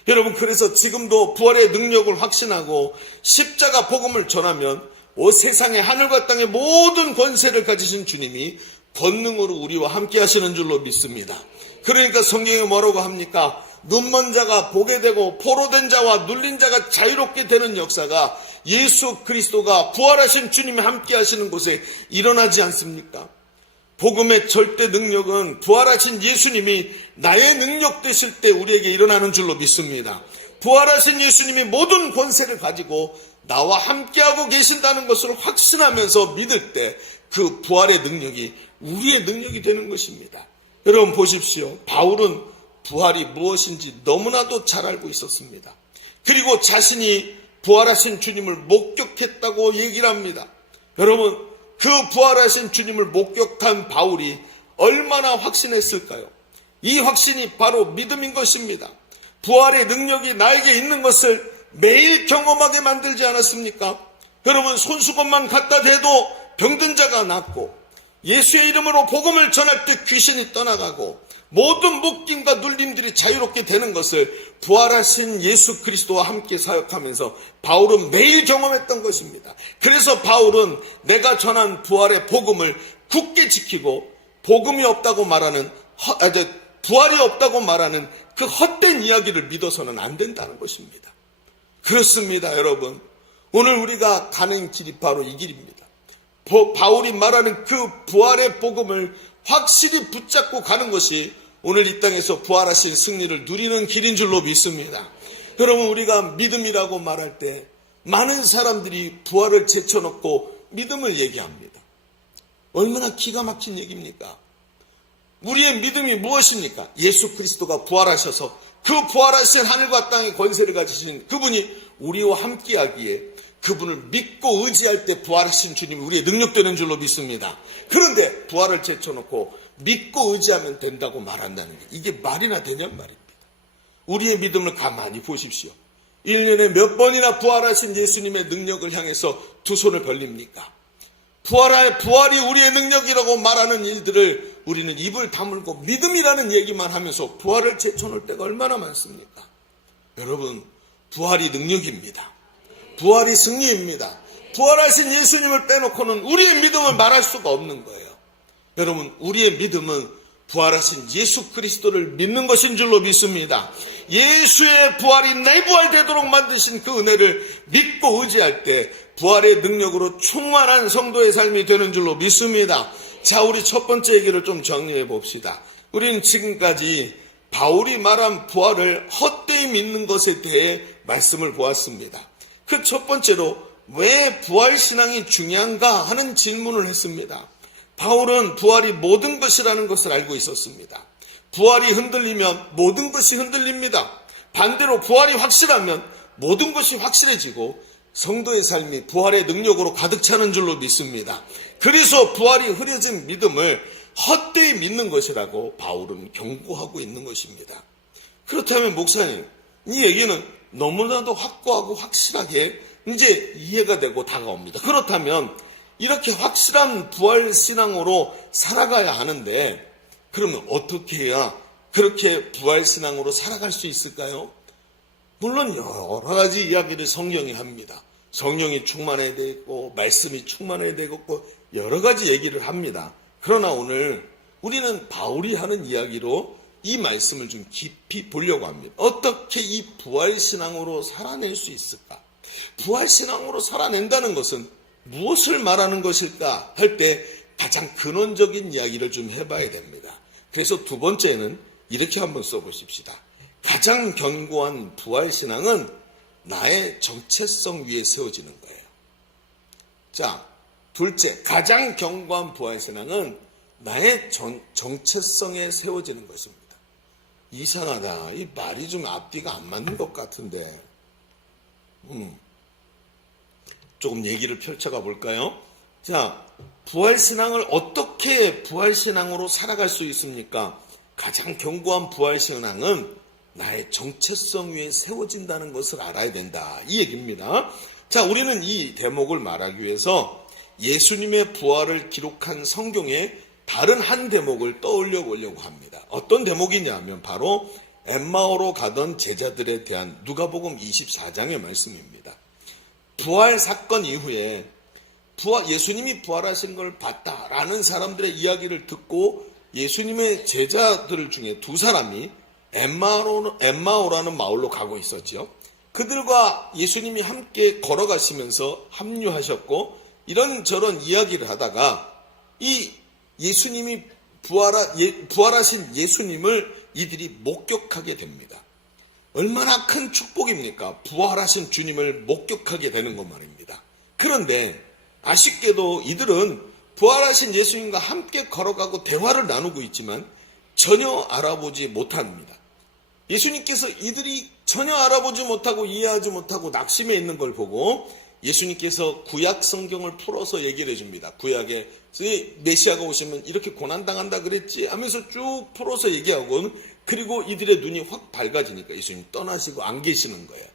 여러분, 그래서 지금도 부활의 능력을 확신하고 십자가 복음을 전하면 세상의 하늘과 땅의 모든 권세를 가지신 주님이 권능으로 우리와 함께 하시는 줄로 믿습니다. 그러니까 성경에 뭐라고 합니까? 눈먼 자가 보게 되고 포로된 자와 눌린 자가 자유롭게 되는 역사가 예수 그리스도가 부활하신 주님이 함께 하시는 곳에 일어나지 않습니까? 복음의 절대 능력은 부활하신 예수님이 나의 능력 되실 때 우리에게 일어나는 줄로 믿습니다. 부활하신 예수님이 모든 권세를 가지고 나와 함께하고 계신다는 것을 확신하면서 믿을 때 그 부활의 능력이 우리의 능력이 되는 것입니다. 여러분 보십시오. 바울은 부활이 무엇인지 너무나도 잘 알고 있었습니다. 그리고 자신이 부활하신 주님을 목격했다고 얘기를 합니다. 여러분, 그 부활하신 주님을 목격한 바울이 얼마나 확신했을까요? 이 확신이 바로 믿음인 것입니다. 부활의 능력이 나에게 있는 것을 매일 경험하게 만들지 않았습니까? 여러분, 손수건만 갖다 대도 병든 자가 낫고, 예수의 이름으로 복음을 전할 때 귀신이 떠나가고, 모든 묶임과 눌림들이 자유롭게 되는 것을 부활하신 예수 그리스도와 함께 사역하면서 바울은 매일 경험했던 것입니다. 그래서 바울은 내가 전한 부활의 복음을 굳게 지키고 복음이 없다고 말하는 부활이 없다고 말하는 그 헛된 이야기를 믿어서는 안 된다는 것입니다. 그렇습니다, 여러분. 오늘 우리가 가는 길이 바로 이 길입니다. 바울이 말하는 그 부활의 복음을 확실히 붙잡고 가는 것이 오늘 이 땅에서 부활하신 승리를 누리는 길인 줄로 믿습니다. 여러분, 우리가 믿음이라고 말할 때 많은 사람들이 부활을 제쳐놓고 믿음을 얘기합니다. 얼마나 기가 막힌 얘기입니까? 우리의 믿음이 무엇입니까? 예수 그리스도가 부활하셔서 그 부활하신 하늘과 땅의 권세를 가지신 그분이 우리와 함께하기에 그분을 믿고 의지할 때 부활하신 주님이 우리의 능력되는 줄로 믿습니다. 그런데 부활을 제쳐놓고 믿고 의지하면 된다고 말한다는 게 이게 말이나 되냔 말입니다. 우리의 믿음을 가만히 보십시오. 1년에 몇 번이나 부활하신 예수님의 능력을 향해서 두 손을 벌립니까? 부활이 우리의 능력이라고 말하는 일들을 우리는 입을 다물고 믿음이라는 얘기만 하면서 부활을 제쳐놓을 때가 얼마나 많습니까? 여러분, 부활이 능력입니다. 부활이 승리입니다. 부활하신 예수님을 빼놓고는 우리의 믿음을 말할 수가 없는 거예요. 여러분, 우리의 믿음은 부활하신 예수 그리스도를 믿는 것인 줄로 믿습니다. 예수의 부활이 내 부활 되도록 만드신 그 은혜를 믿고 의지할 때 부활의 능력으로 충만한 성도의 삶이 되는 줄로 믿습니다. 자, 우리 첫 번째 얘기를 좀 정리해 봅시다. 우리는 지금까지 바울이 말한 부활을 헛되이 믿는 것에 대해 말씀을 보았습니다. 그 첫 번째로 왜 부활신앙이 중요한가 하는 질문을 했습니다. 바울은 부활이 모든 것이라는 것을 알고 있었습니다. 부활이 흔들리면 모든 것이 흔들립니다. 반대로 부활이 확실하면 모든 것이 확실해지고 성도의 삶이 부활의 능력으로 가득 차는 줄로 믿습니다. 그래서 부활이 흐려진 믿음을 헛되이 믿는 것이라고 바울은 경고하고 있는 것입니다. 그렇다면 목사님, 이 얘기는 너무나도 확고하고 확실하게 이제 이해가 되고 다가옵니다. 그렇다면 이렇게 확실한 부활신앙으로 살아가야 하는데 그러면 어떻게 해야 그렇게 부활신앙으로 살아갈 수 있을까요? 물론 여러 가지 이야기를 성경이 합니다. 성령이 충만해야 되고 말씀이 충만해야 되고 여러 가지 얘기를 합니다. 그러나 오늘 우리는 바울이 하는 이야기로 이 말씀을 좀 깊이 보려고 합니다. 어떻게 이 부활신앙으로 살아낼 수 있을까? 부활신앙으로 살아낸다는 것은 무엇을 말하는 것일까 할 때 가장 근원적인 이야기를 좀 해봐야 됩니다. 그래서 두 번째는 이렇게 한번 써보십시다. 가장 견고한 부활신앙은 나의 정체성 위에 세워지는 거예요. 자, 둘째, 가장 견고한 부활신앙은 나의 정체성에 세워지는 것입니다. 이상하다. 이 말이 좀 앞뒤가 안 맞는 것 같은데 조금 얘기를 펼쳐가 볼까요? 자, 부활신앙을 어떻게 부활신앙으로 살아갈 수 있습니까? 가장 견고한 부활신앙은 나의 정체성 위에 세워진다는 것을 알아야 된다. 이 얘기입니다. 자, 우리는 이 대목을 말하기 위해서 예수님의 부활을 기록한 성경의 다른 한 대목을 떠올려 보려고 합니다. 어떤 대목이냐면 바로 엠마오로 가던 제자들에 대한 누가복음 24장의 말씀입니다. 부활 사건 이후에 예수님이 부활하신 걸 봤다라는 사람들의 이야기를 듣고 예수님의 제자들 중에 두 사람이 엠마오라는 마을로 가고 있었죠. 그들과 예수님이 함께 걸어가시면서 합류하셨고 이런저런 이야기를 하다가 이 예수님이 부활하신 예수님을 이들이 목격하게 됩니다. 얼마나 큰 축복입니까? 부활하신 주님을 목격하게 되는 것 말입니다. 그런데 아쉽게도 이들은 부활하신 예수님과 함께 걸어가고 대화를 나누고 있지만 전혀 알아보지 못합니다. 예수님께서 이들이 전혀 알아보지 못하고 이해하지 못하고 낙심해 있는 걸 보고 예수님께서 구약 성경을 풀어서 얘기를 해줍니다. 구약에 메시아가 오시면 이렇게 고난당한다 그랬지 하면서 쭉 풀어서 얘기하고 그리고 이들의 눈이 확 밝아지니까 예수님 떠나시고 안 계시는 거예요.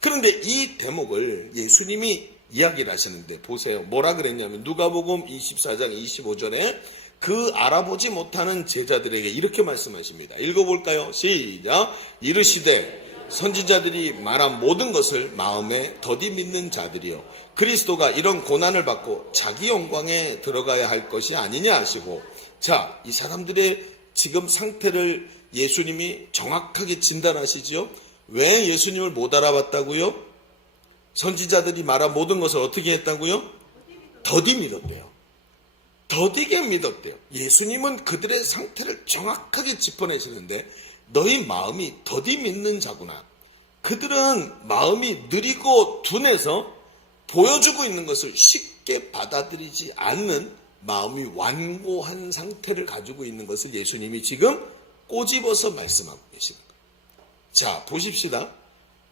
그런데 이 대목을 예수님이 이야기를 하시는데 보세요. 뭐라 그랬냐면 누가복음 24장 25절에 그 알아보지 못하는 제자들에게 이렇게 말씀하십니다. 읽어볼까요? 시작. 이르시되 선지자들이 말한 모든 것을 마음에 더디 믿는 자들이요 그리스도가 이런 고난을 받고 자기 영광에 들어가야 할 것이 아니냐 하시고, 자, 이 사람들의 지금 상태를 예수님이 정확하게 진단하시죠. 왜 예수님을 못 알아봤다고요? 선지자들이 말한 모든 것을 어떻게 했다고요? 더디 믿었대요. 더디게 믿었대요. 예수님은 그들의 상태를 정확하게 짚어내시는데 너희 마음이 더디 믿는 자구나. 그들은 마음이 느리고 둔해서 보여주고 있는 것을 쉽게 받아들이지 않는 마음이 완고한 상태를 가지고 있는 것을 예수님이 지금 꼬집어서 말씀하고 계시는 거예요. 자, 보십시다.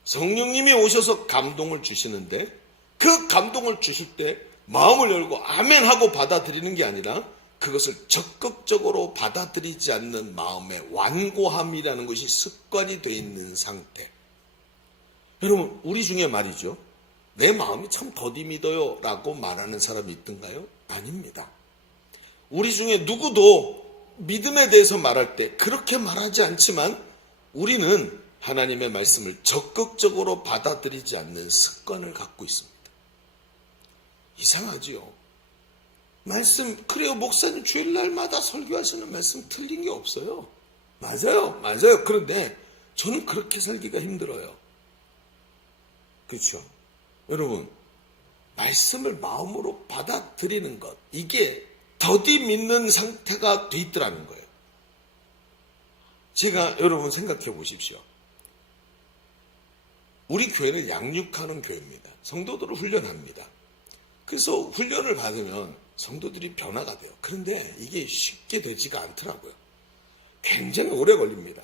성령님이 오셔서 감동을 주시는데 그 감동을 주실 때 마음을 열고 아멘 하고 받아들이는 게 아니라 그것을 적극적으로 받아들이지 않는 마음의 완고함이라는 것이 습관이 되어 있는 상태. 여러분, 우리 중에 말이죠. 내 마음이 참 더디 믿어요 라고 말하는 사람이 있던가요? 아닙니다. 우리 중에 누구도 믿음에 대해서 말할 때 그렇게 말하지 않지만 우리는 하나님의 말씀을 적극적으로 받아들이지 않는 습관을 갖고 있습니다. 이상하지요? 말씀, 그래요, 목사님 주일날마다 설교하시는 말씀 틀린 게 없어요. 맞아요. 그런데 저는 그렇게 살기가 힘들어요. 그렇죠? 여러분, 말씀을 마음으로 받아들이는 것, 이게 더디 믿는 상태가 돼 있더라는 거예요. 제가 여러분 생각해 보십시오. 우리 교회는 양육하는 교회입니다. 성도들을 훈련합니다. 그래서 훈련을 받으면 성도들이 변화가 돼요. 그런데 이게 쉽게 되지가 않더라고요. 굉장히 오래 걸립니다.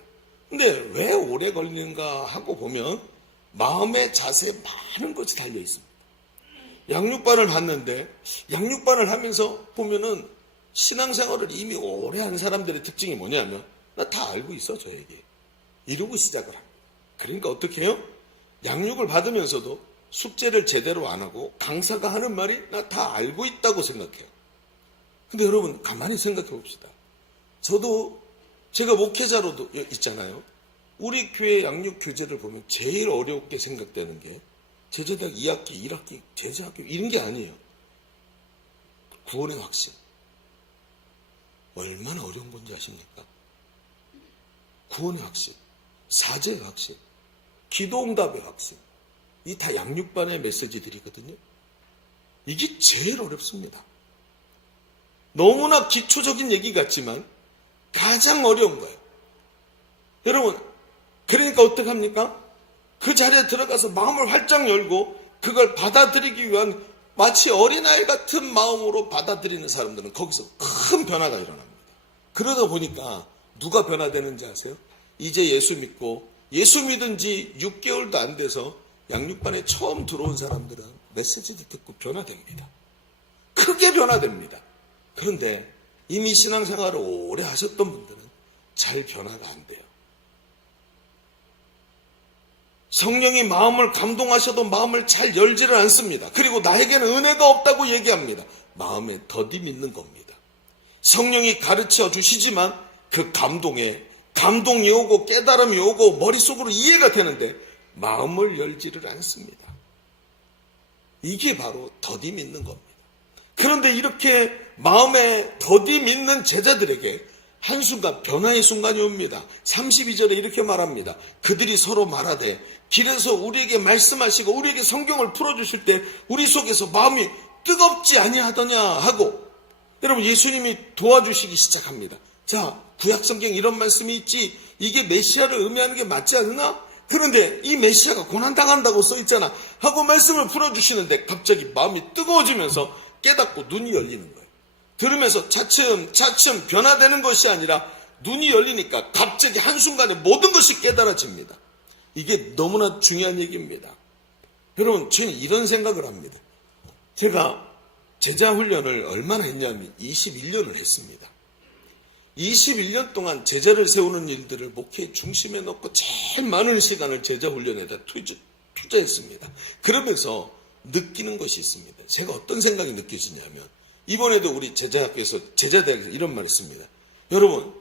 근데 왜 오래 걸리는가 하고 보면 마음의 자세에 많은 것이 달려 있습니다. 양육반을 받는데 양육반을 하면서 보면은 신앙생활을 이미 오래 한 사람들의 특징이 뭐냐면 나 다 알고 있어 저 얘기. 이러고 시작을 합니다. 그러니까 어떻게 해요? 양육을 받으면서도 숙제를 제대로 안 하고 강사가 하는 말이 나 다 알고 있다고 생각해요. 근데 여러분 가만히 생각해 봅시다. 저도 제가 목회자로도 있잖아요. 우리 교회 양육 교재를 보면 제일 어렵게 생각되는 게 제자대학 2학기, 1학기, 제자학교 이런 게 아니에요. 구원의 확신. 얼마나 어려운 건지 아십니까? 구원의 확신, 사죄의 확신, 기도응답의 확신. 이 다 양육반의 메시지들이거든요. 이게 제일 어렵습니다. 너무나 기초적인 얘기 같지만 가장 어려운 거예요. 여러분, 그러니까 어떡합니까? 그 자리에 들어가서 마음을 활짝 열고 그걸 받아들이기 위한 마치 어린아이 같은 마음으로 받아들이는 사람들은 거기서 큰 변화가 일어납니다. 그러다 보니까 누가 변화되는지 아세요? 이제 예수 믿고 예수 믿은 지 6개월도 안 돼서 양육반에 처음 들어온 사람들은 메시지를 듣고 변화됩니다. 크게 변화됩니다. 그런데 이미 신앙생활을 오래 하셨던 분들은 잘 변화가 안 돼요. 성령이 마음을 감동하셔도 마음을 잘 열지를 않습니다. 그리고 나에게는 은혜가 없다고 얘기합니다. 마음에 더디 믿는 겁니다. 성령이 가르쳐 주시지만 그 감동이 오고 깨달음이 오고 머릿속으로 이해가 되는데 마음을 열지를 않습니다. 이게 바로 더디 믿는 겁니다. 그런데 이렇게 마음에 더디 믿는 제자들에게 한순간 변화의 순간이 옵니다. 32절에 이렇게 말합니다. 그들이 서로 말하되 길에서 우리에게 말씀하시고 우리에게 성경을 풀어주실 때 우리 속에서 마음이 뜨겁지 아니하더냐 하고, 여러분 예수님이 도와주시기 시작합니다. 자, 구약성경 이런 말씀이 있지, 이게 메시아를 의미하는 게 맞지 않으나? 그런데 이 메시아가 고난당한다고 써있잖아 하고 말씀을 풀어주시는데 갑자기 마음이 뜨거워지면서 깨닫고 눈이 열리는 거예요. 들으면서 차츰 변화되는 것이 아니라 눈이 열리니까 갑자기 한순간에 모든 것이 깨달아집니다. 이게 너무나 중요한 얘기입니다. 여러분, 저는 이런 생각을 합니다. 제가 제자 훈련을 얼마나 했냐면 21년을 했습니다. 21년 동안 제자를 세우는 일들을 목회의 중심에 놓고 제일 많은 시간을 제자 훈련에다 투자했습니다. 그러면서 느끼는 것이 있습니다. 제가 어떤 생각이 느껴지냐면 이번에도 우리 제자대학에서 이런 말을 씁니다. 여러분,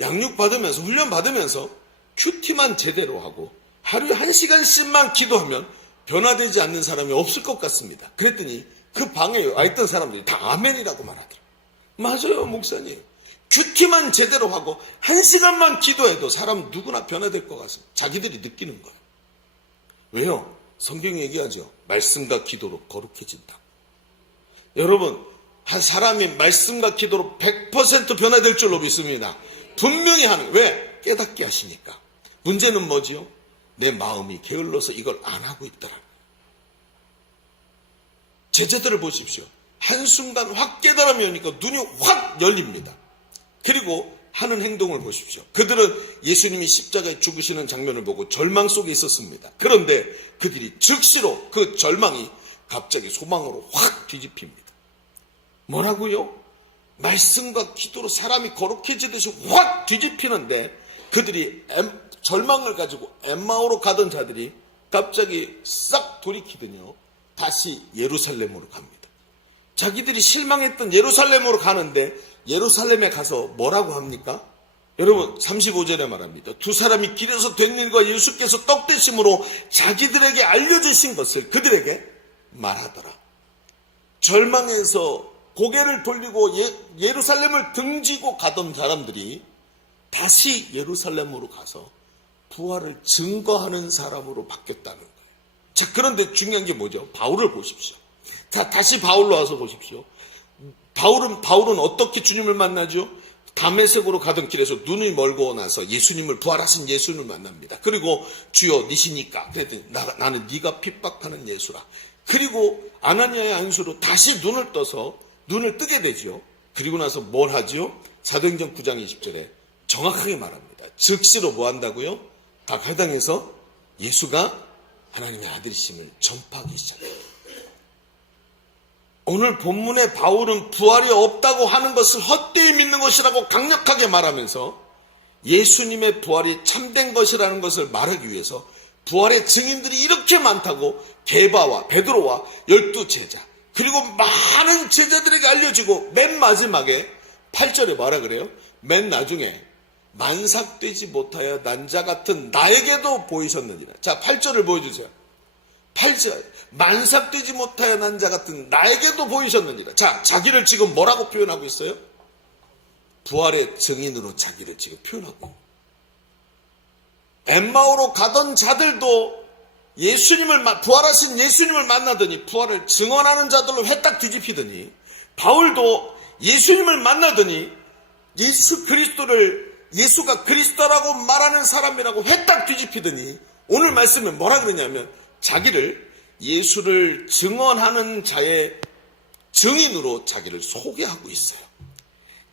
양육 받으면서, 훈련 받으면서 큐티만 제대로 하고 하루에 1시간씩만 기도하면 변화되지 않는 사람이 없을 것 같습니다. 그랬더니 그 방에 와 있던 사람들이 다 아멘이라고 말하더라고요. 맞아요, 목사님. 큐티만 제대로 하고 1시간만 기도해도 사람 누구나 변화될 것 같습니다. 자기들이 느끼는 거예요. 왜요? 성경이 얘기하죠. 말씀과 기도로 거룩해진다. 여러분, 한 사람이 말씀과 기도로 100% 변화될 줄로 믿습니다. 분명히 하는 거예요. 왜? 깨닫게 하시니까. 문제는 뭐지요? 내 마음이 게을러서 이걸 안 하고 있더라. 제자들을 보십시오. 한순간 확 깨달음이 오니까 눈이 확 열립니다. 그리고 하는 행동을 보십시오. 그들은 예수님이 십자가에 죽으시는 장면을 보고 절망 속에 있었습니다. 그런데 그들이 즉시로 그 절망이 갑자기 소망으로 확 뒤집힙니다. 뭐라고요? 말씀과 기도로 사람이 거룩해지듯이 확 뒤집히는데 그들이 절망을 가지고 엠마오로 가던 자들이 갑자기 싹 돌이키더니요. 다시 예루살렘으로 갑니다. 자기들이 실망했던 예루살렘으로 가는데 예루살렘에 가서 뭐라고 합니까? 여러분 35절에 말합니다. 두 사람이 길에서 된 일과 예수께서 떡 대심으로 자기들에게 알려주신 것을 그들에게 말하더라. 절망해서 고개를 돌리고 예루살렘을 등지고 가던 사람들이 다시 예루살렘으로 가서 부활을 증거하는 사람으로 바뀌었다는 거예요. 자, 그런데 중요한 게 뭐죠? 바울을 보십시오. 자, 다시 바울로 와서 보십시오. 바울은 어떻게 주님을 만나죠? 다메섹으로 가던 길에서 눈이 멀고 나서 예수님을 부활하신 예수님을 만납니다. 그리고 주여 니시니까 그랬더니 나는 네가 핍박하는 예수라. 그리고 아나니아의 안수로 다시 눈을 떠서 눈을 뜨게 되죠. 그리고 나서 뭘 하죠? 사도행전 9장 20절에 정확하게 말합니다. 즉시로 뭐 한다고요? 각 회당에서 예수가 하나님의 아들이심을 전파하기 시작해요. 오늘 본문의 바울은 부활이 없다고 하는 것을 헛되이 믿는 것이라고 강력하게 말하면서 예수님의 부활이 참된 것이라는 것을 말하기 위해서 부활의 증인들이 이렇게 많다고 게바와 베드로와 12제자 그리고 많은 제자들에게 알려지고 맨 마지막에 8절에 뭐라 그래요? 맨 나중에 만삭되지 못하여 난자 같은 나에게도 보이셨느니라. 자, 8절을 보여주세요. 8절 만삭되지 못하여 난자 같은 나에게도 보이셨느니라. 자, 자기를 지금 뭐라고 표현하고 있어요? 부활의 증인으로 자기를 지금 표현하고 엠마오로 가던 자들도 부활하신 예수님을 만나더니 부활을 증언하는 자들로 회딱 뒤집히더니 바울도 예수님을 만나더니 예수가 그리스도라고 말하는 사람이라고 회딱 뒤집히더니 오늘 말씀에 뭐라 그러냐면 자기를 예수를 증언하는 자의 증인으로 자기를 소개하고 있어요.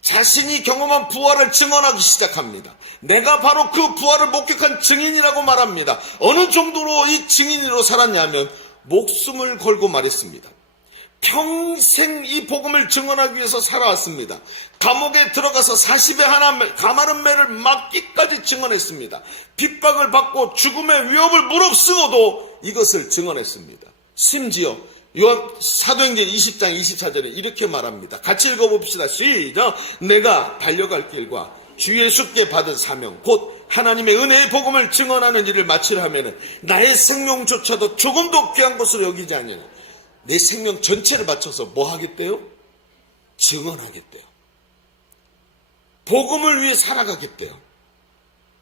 자신이 경험한 부활을 증언하기 시작합니다. 내가 바로 그 부활을 목격한 증인이라고 말합니다. 어느 정도로 이 증인으로 살았냐면 목숨을 걸고 말했습니다. 평생 이 복음을 증언하기 위해서 살아왔습니다. 감옥에 들어가서 40에 하나 가마른 매를 맞기까지 증언했습니다. 핍박을 받고 죽음의 위협을 무릅쓰고도 이것을 증언했습니다. 심지어 사도행전 20장 24절에 이렇게 말합니다. 같이 읽어봅시다. 시작. 내가 달려갈 길과 주 예수께 받은 사명 곧 하나님의 은혜의 복음을 증언하는 일을 마치려 하면은 나의 생명조차도 조금도 귀한 것으로 여기지 아니하냐. 내 생명 전체를 바쳐서 뭐 하겠대요? 증언하겠대요. 복음을 위해 살아가겠대요.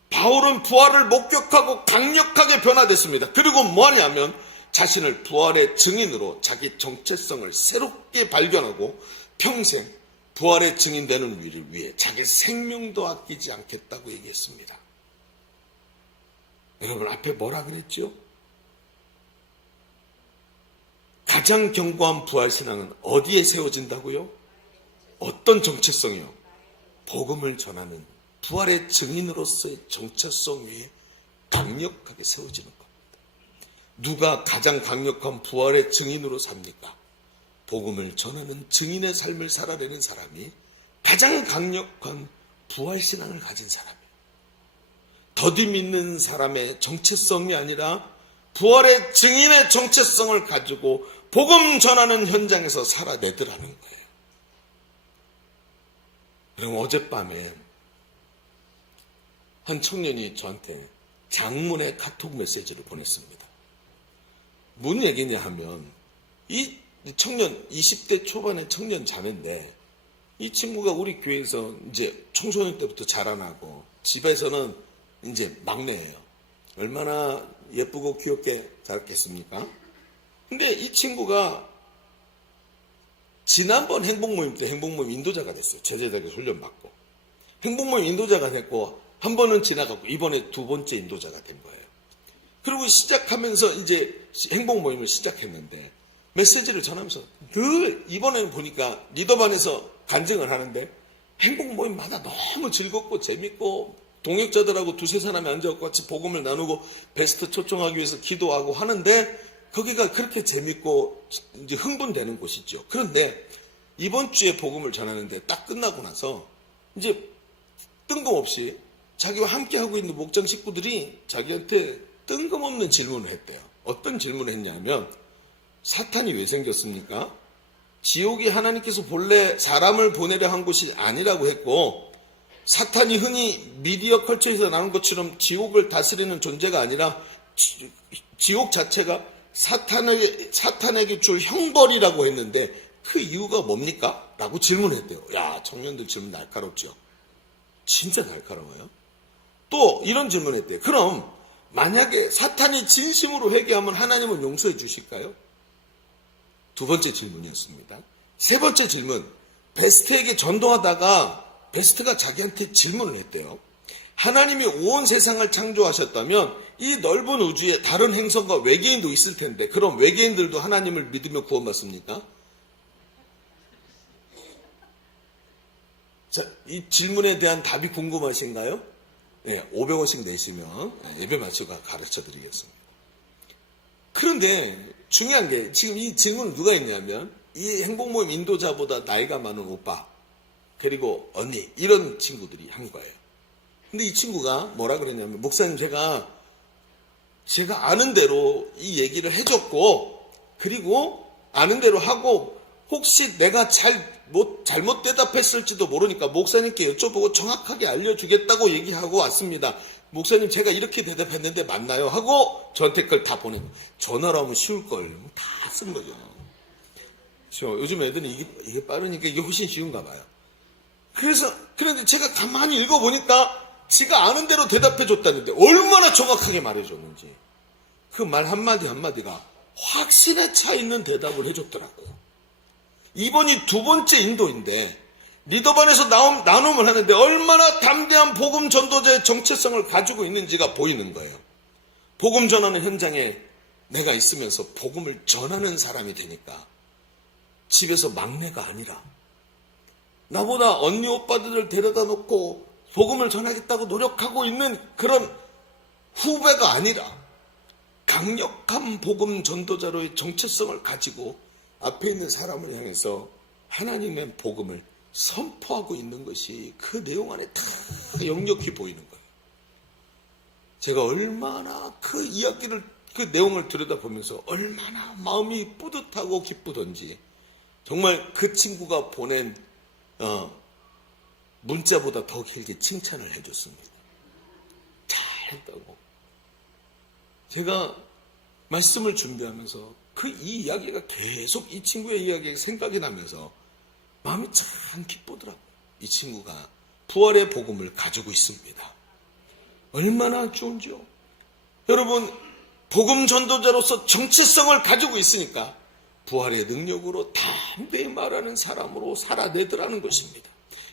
바울은 부활을 목격하고 강력하게 변화됐습니다. 그리고 뭐 하냐면 자신을 부활의 증인으로 자기 정체성을 새롭게 발견하고 평생 부활의 증인되는 일을 위해 자기 생명도 아끼지 않겠다고 얘기했습니다. 여러분 앞에 뭐라 그랬죠? 가장 견고한 부활신앙은 어디에 세워진다고요? 어떤 정체성이요? 복음을 전하는 부활의 증인으로서의 정체성 위에 강력하게 세워지는 겁니다. 누가 가장 강력한 부활의 증인으로 삽니까? 복음을 전하는 증인의 삶을 살아내는 사람이 가장 강력한 부활신앙을 가진 사람이에요. 더디 믿는 사람의 정체성이 아니라 부활의 증인의 정체성을 가지고 복음 전하는 현장에서 살아내더라는 거예요. 그럼 어젯밤에 한 청년이 저한테 장문의 카톡 메시지를 보냈습니다. 뭔 얘기냐 하면 이 청년 20대 초반의 청년 자매인데 이 친구가 우리 교회에서 이제 청소년 때부터 자라나고 집에서는 이제 막내예요. 얼마나 예쁘고 귀엽게 자랐겠습니까? 근데 이 친구가 지난번 행복모임 때 행복모임 인도자가 됐어요. 제자들에게 훈련받고. 행복모임 인도자가 됐고 한 번은 지나갔고 이번에 두 번째 인도자가 된 거예요. 그리고 시작하면서 이제 행복모임을 시작했는데 메시지를 전하면서 늘 이번에는 보니까 리더반에서 간증을 하는데 행복모임마다 너무 즐겁고 재밌고 동역자들하고 두세 사람이 앉아서 같이 복음을 나누고 베스트 초청하기 위해서 기도하고 하는데 거기가 그렇게 재밌고 이제 흥분되는 곳이죠. 그런데 이번 주에 복음을 전하는데 딱 끝나고 나서 이제 뜬금없이 자기와 함께 하고 있는 목장 식구들이 자기한테 뜬금없는 질문을 했대요. 어떤 질문을 했냐면 사탄이 왜 생겼습니까? 지옥이 하나님께서 본래 사람을 보내려 한 곳이 아니라고 했고 사탄이 흔히 미디어 컬처에서 나오는 것처럼 지옥을 다스리는 존재가 아니라 지옥 자체가 사탄에게 줄 형벌이라고 했는데 그 이유가 뭡니까? 라고 질문했대요. 야, 청년들 질문 날카롭죠. 진짜 날카로워요. 또 이런 질문했대요. 그럼 만약에 사탄이 진심으로 회개하면 하나님은 용서해 주실까요? 두 번째 질문이었습니다. 세 번째 질문. 베스트에게 전도하다가 베스트가 자기한테 질문을 했대요. 하나님이 온 세상을 창조하셨다면 이 넓은 우주에 다른 행성과 외계인도 있을 텐데 그럼 외계인들도 하나님을 믿으며 구원받습니까? 자, 이 질문에 대한 답이 궁금하신가요? 네, 500원씩 내시면 예배 마치고 가르쳐 드리겠습니다. 그런데 중요한 게 지금 이 질문을 누가 했냐면 이 행복모임 인도자보다 나이가 많은 오빠 그리고 언니 이런 친구들이 한 거예요. 근데 이 친구가 뭐라 그랬냐면 목사님 제가 아는 대로 이 얘기를 해줬고 그리고 아는 대로 하고 혹시 내가 잘못 대답했을지도 모르니까 목사님께 여쭤보고 정확하게 알려주겠다고 얘기하고 왔습니다. 목사님 제가 이렇게 대답했는데 맞나요? 하고 저한테 그걸 다 보내고 전화로 하면 쉬울 걸 다 쓴 거죠. 요즘 애들은 이게 빠르니까 이게 훨씬 쉬운가 봐요. 그런데 제가 가만히 읽어보니까 지가 아는 대로 대답해줬다는데 얼마나 정확하게 말해줬는지 그 말 한마디 한마디가 확신에 차 있는 대답을 해줬더라고요. 이번이 두 번째 인도인데 리더반에서 나눔을 하는데 얼마나 담대한 복음 전도자의 정체성을 가지고 있는지가 보이는 거예요. 복음 전하는 현장에 내가 있으면서 복음을 전하는 사람이 되니까 집에서 막내가 아니라 나보다 언니 오빠들을 데려다 놓고 복음을 전하겠다고 노력하고 있는 그런 후배가 아니라 강력한 복음 전도자로의 정체성을 가지고 앞에 있는 사람을 향해서 하나님의 복음을 선포하고 있는 것이 그 내용 안에 다 역력히 보이는 거예요. 제가 얼마나 그 이야기를 그 내용을 들여다보면서 얼마나 마음이 뿌듯하고 기쁘던지 정말 그 친구가 보낸 문자보다 더 길게 칭찬을 해줬습니다. 잘했다고. 제가 말씀을 준비하면서 이 이야기가 계속 이 친구의 이야기가 생각이 나면서 마음이 참 기쁘더라고요. 이 친구가 부활의 복음을 가지고 있습니다. 얼마나 좋은지요. 여러분 복음 전도자로서 정체성을 가지고 있으니까 부활의 능력으로 담대히 말하는 사람으로 살아내더라는 것입니다.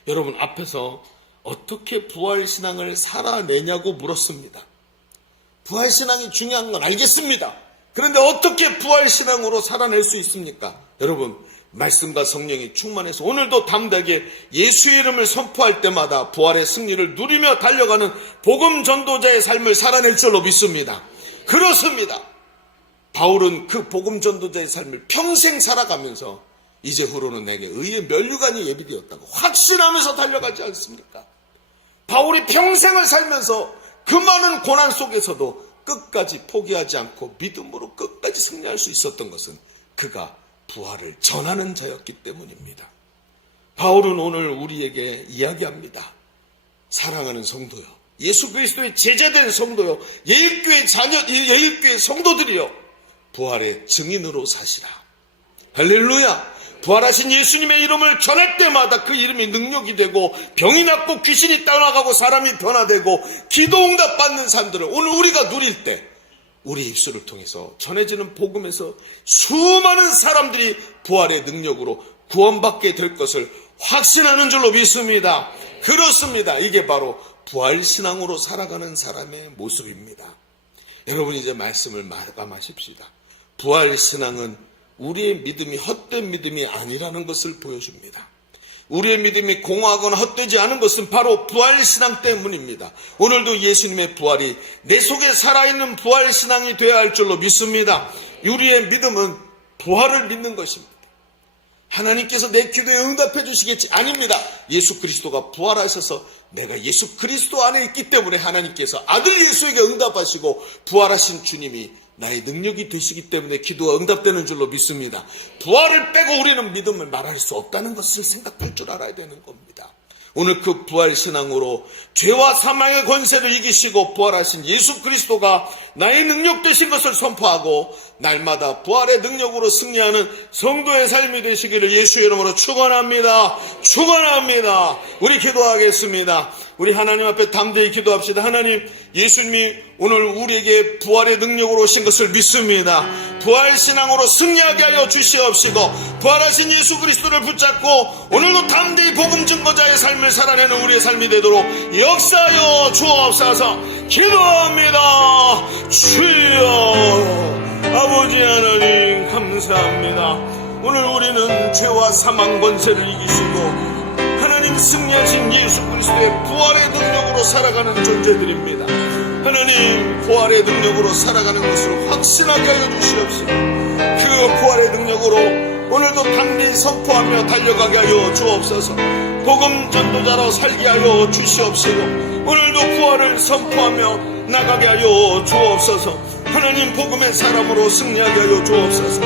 여러분 앞에서 어떻게 부활신앙을 살아내냐고 물었습니다. 부활신앙이 중요한 건 알겠습니다. 그런데 어떻게 부활신앙으로 살아낼 수 있습니까? 여러분 말씀과 성령이 충만해서 오늘도 담대하게 예수의 이름을 선포할 때마다 부활의 승리를 누리며 달려가는 복음 전도자의 삶을 살아낼 줄로 믿습니다. 그렇습니다. 바울은 그 복음 전도자의 삶을 평생 살아가면서 이제후로는 내게 의의 면류관이 예비되었다고 확신하면서 달려가지 않습니까? 바울이 평생을 살면서 그 많은 고난 속에서도 끝까지 포기하지 않고 믿음으로 끝까지 승리할 수 있었던 것은 그가 부활을 전하는 자였기 때문입니다. 바울은 오늘 우리에게 이야기합니다. 사랑하는 성도요, 예수 그리스도의 제자된 성도요, 예일교회 자녀, 예일교회 성도들이요, 부활의 증인으로 사시라. 할렐루야. 부활하신 예수님의 이름을 전할 때마다 그 이름이 능력이 되고, 병이 낫고 귀신이 떠나가고 사람이 변화되고 기도 응답 받는 삶들을 오늘 우리가 누릴 때, 우리 입술을 통해서 전해지는 복음에서 수많은 사람들이 부활의 능력으로 구원받게 될 것을 확신하는 줄로 믿습니다. 그렇습니다. 이게 바로 부활신앙으로 살아가는 사람의 모습입니다. 여러분, 이제 말씀을 마감하십시다. 부활신앙은 우리의 믿음이 헛된 믿음이 아니라는 것을 보여줍니다. 우리의 믿음이 공허하거나 헛되지 않은 것은 바로 부활신앙 때문입니다. 오늘도 예수님의 부활이 내 속에 살아있는 부활신앙이 되어야 할 줄로 믿습니다. 우리의 믿음은 부활을 믿는 것입니다. 하나님께서 내 기도에 응답해 주시겠지? 아닙니다. 예수 그리스도가 부활하셔서 내가 예수 그리스도 안에 있기 때문에 하나님께서 아들 예수에게 응답하시고 부활하신 주님이 나의 능력이 되시기 때문에 기도가 응답되는 줄로 믿습니다. 부활을 빼고 우리는 믿음을 말할 수 없다는 것을 생각할 줄 알아야 되는 겁니다. 오늘 그 부활신앙으로 죄와 사망의 권세를 이기시고 부활하신 예수 그리스도가 나의 능력 되신 것을 선포하고 날마다 부활의 능력으로 승리하는 성도의 삶이 되시기를 예수의 이름으로 축원합니다. 축원합니다. 우리 기도하겠습니다. 우리 하나님 앞에 담대히 기도합시다. 하나님, 예수님이 오늘 우리에게 부활의 능력으로 오신 것을 믿습니다. 부활신앙으로 승리하게 하여 주시옵시고 부활하신 예수 그리스도를 붙잡고 오늘도 담대히 복음 증거자의 삶을 살아내는 우리의 삶이 되도록 역사하여 주옵소서. 기도합니다. 주여, 아버지 하나님 감사합니다. 오늘 우리는 죄와 사망 권세를 이기시고 하나님 승리하신 예수 그리스도의 부활의 능력으로 살아가는 존재들입니다. 하나님, 부활의 능력으로 살아가는 것을 확신하게 하여 주시옵시고 그 부활의 능력으로 오늘도 담대히 선포하며 달려가게 하여 주옵소서. 복음 전도자로 살게 하여 주시옵시고 오늘도 부활을 선포하며 나가게 하여 주옵소서. 하나님, 복음의 사람으로 승리하게 하여 주옵소서.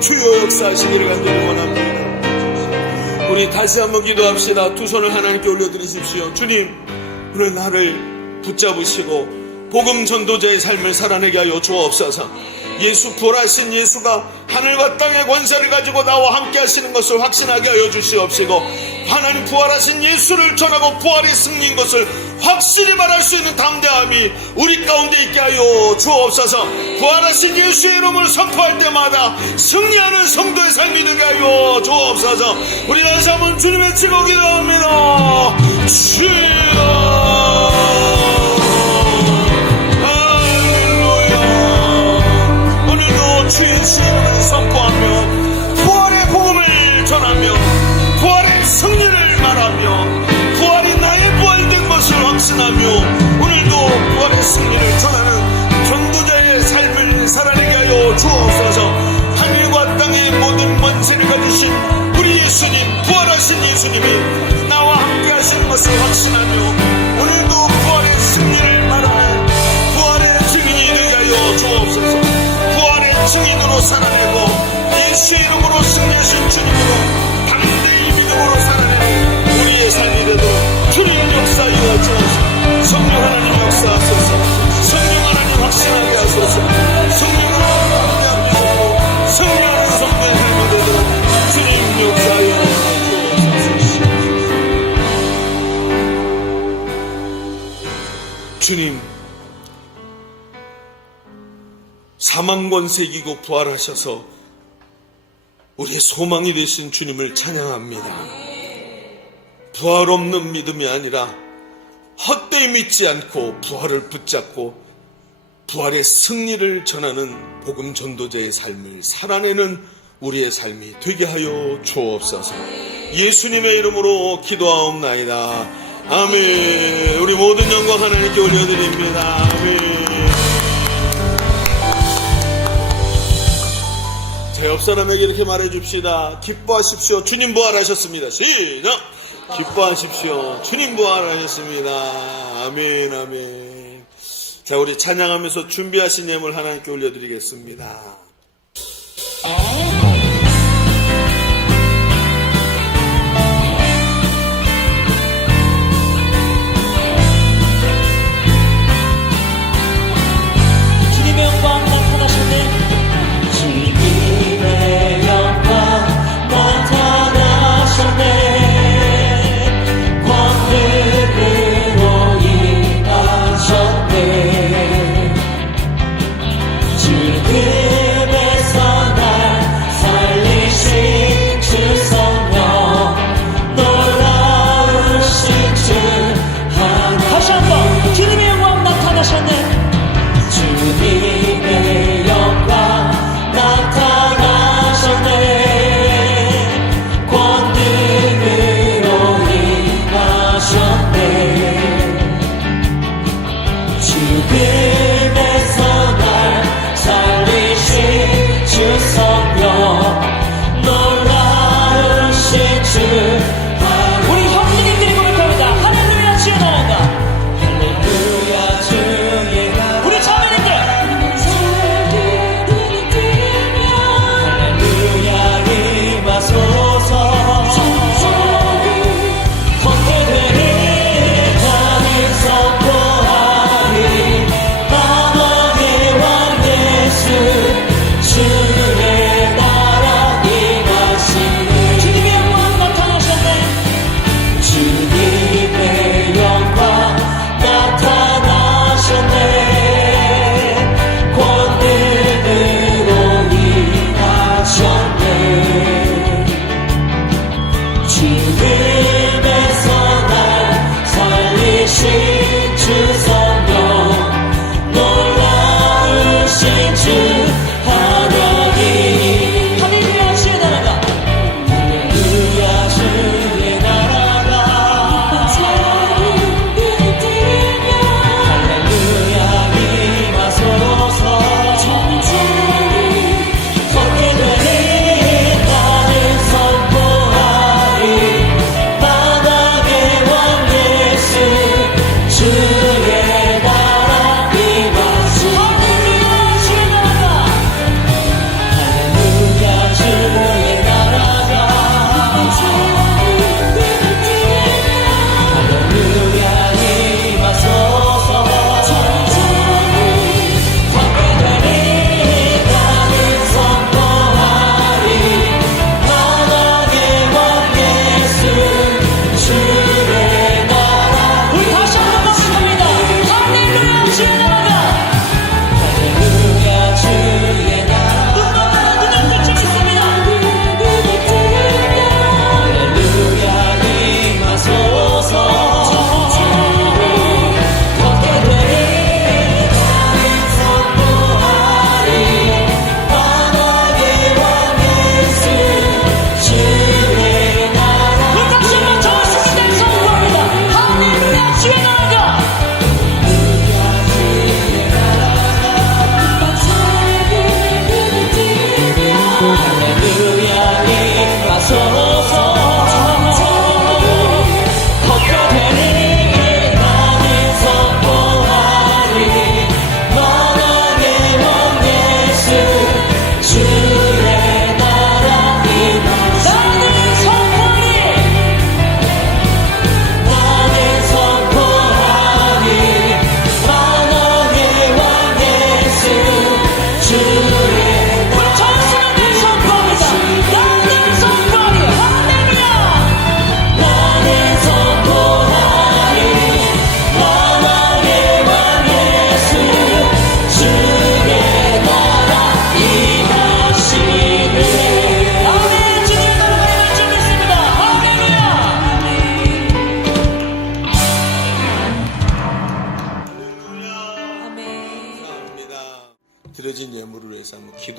주여 역사하시기를 간절히 원합니다. 우리 다시 한번 기도합시다. 두 손을 하나님께 올려드리십시오. 주님, 오늘 나를 붙잡으시고 복음 전도자의 삶을 살아내게 하여 주옵소서. 예수 부활하신 예수가 하늘과 땅의 권세를 가지고 나와 함께 하시는 것을 확신하게 하여 주시옵시고 하나님 부활하신 예수를 전하고 부활의 승리인 것을 확실히 말할 수 있는 담대함이 우리 가운데 있게 하여 주옵소서. 부활하신 예수의 이름을 선포할 때마다 승리하는 성도의 삶이 되게 하여 주옵소서. 우리 다시 한번 주님의 치고 기도합니다. 주여, 주의 이름을 선포하며 부활의 복음을 전하며 부활의 승리를 말하며 부활이 나의 부활된 것을 확신하며 오늘도 부활의 승리를 전하는 전도자의 삶을 살아내게 하여 주옵소서. 하늘과 땅의 모든 권세를 가지신 우리 예수님, 부활하신 예수님이 나와 함께 하시는 것을 확신하며 오늘도 부활의 승리를 말하는 부활의 증인이 되게 하여 주옵소서. 증인으로 살아내고 예수의 이름으로 승리하신 주님으로 담대히 믿음으로 살아내는 우리의 삶이 되도록 주님 역사하여 주옵소서. 성령 하나님 역사하소서. 성령 하나님 확신하게 하소서. 성령 하나님 함께하시고 승리하는 성도의 삶이 되도록 주님 역사하여 주옵소서. 주님, 사망 권세 이기고 부활하셔서 우리의 소망이 되신 주님을 찬양합니다. 부활 없는 믿음이 아니라 헛되이 믿지 않고 부활을 붙잡고 부활의 승리를 전하는 복음 전도자의 삶을 살아내는 우리의 삶이 되게 하여 주옵소서. 예수님의 이름으로 기도하옵나이다. 아멘. 우리 모든 영광 하나님께 올려드립니다. 아멘. 제 옆 사람에게 이렇게 말해줍시다. 기뻐하십시오. 주님 부활하셨습니다. 시작. 기뻐하십시오. 주님 부활하셨습니다. 아멘, 아멘. 자, 우리 찬양하면서 준비하신 예물 하나님께 올려드리겠습니다.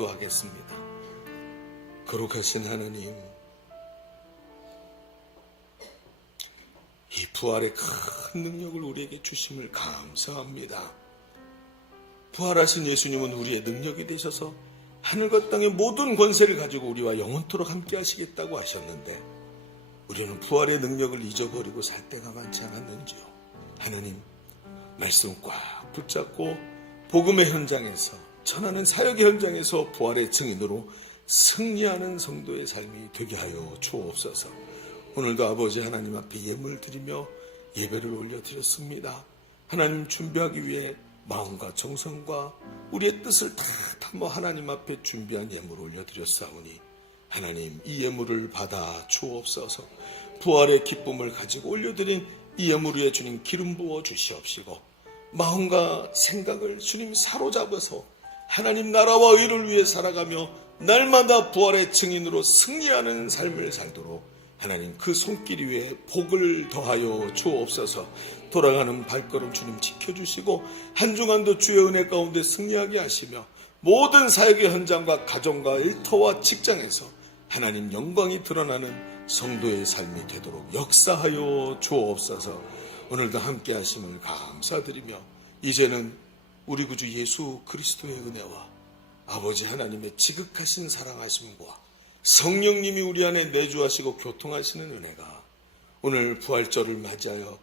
기도하겠습니다. 거룩하신 하나님, 이 부활의 큰 능력을 우리에게 주심을 감사합니다. 부활하신 예수님은 우리의 능력이 되셔서 하늘과 땅의 모든 권세를 가지고 우리와 영원토록 함께 하시겠다고 하셨는데 우리는 부활의 능력을 잊어버리고 살 때가 많지 않았는지요. 하나님, 말씀 꽉 붙잡고 복음의 현장에서, 전하는 사역의 현장에서 부활의 증인으로 승리하는 성도의 삶이 되게 하여 주옵소서. 오늘도 아버지 하나님 앞에 예물 드리며 예배를 올려드렸습니다. 하나님 준비하기 위해 마음과 정성과 우리의 뜻을 다 담아 하나님 앞에 준비한 예물을 올려드렸사오니 하나님, 이 예물을 받아 주옵소서. 부활의 기쁨을 가지고 올려드린 이 예물 위에 주님 기름 부어 주시옵시고 마음과 생각을 주님 사로잡아서 하나님 나라와 의를 위해 살아가며 날마다 부활의 증인으로 승리하는 삶을 살도록 하나님 그 손길 위에 복을 더하여 주옵소서. 돌아가는 발걸음 주님 지켜주시고 한 주간도 주의 은혜 가운데 승리하게 하시며 모든 사역의 현장과 가정과 일터와 직장에서 하나님 영광이 드러나는 성도의 삶이 되도록 역사하여 주옵소서. 오늘도 함께 하심을 감사드리며 이제는 우리 구주 예수 그리스도의 은혜와 아버지 하나님의 지극하신 사랑하심과 성령님이 우리 안에 내주하시고 교통하시는 은혜가 오늘 부활절을 맞이하여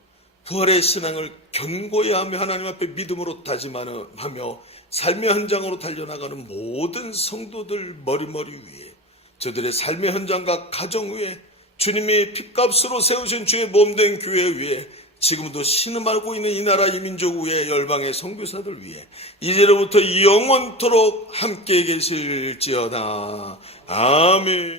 부활의 신앙을 견고히 하며 하나님 앞에 믿음으로 다짐하며 삶의 현장으로 달려나가는 모든 성도들 머리머리 위에, 저들의 삶의 현장과 가정 위에, 주님이 핏값으로 세우신 주의 몸된 교회 위에, 지금도 신음하고 있는 이 나라 이 민족 위에, 열방의 선교사들 위에 이제로부터 영원토록 함께 계실지어다. 아멘.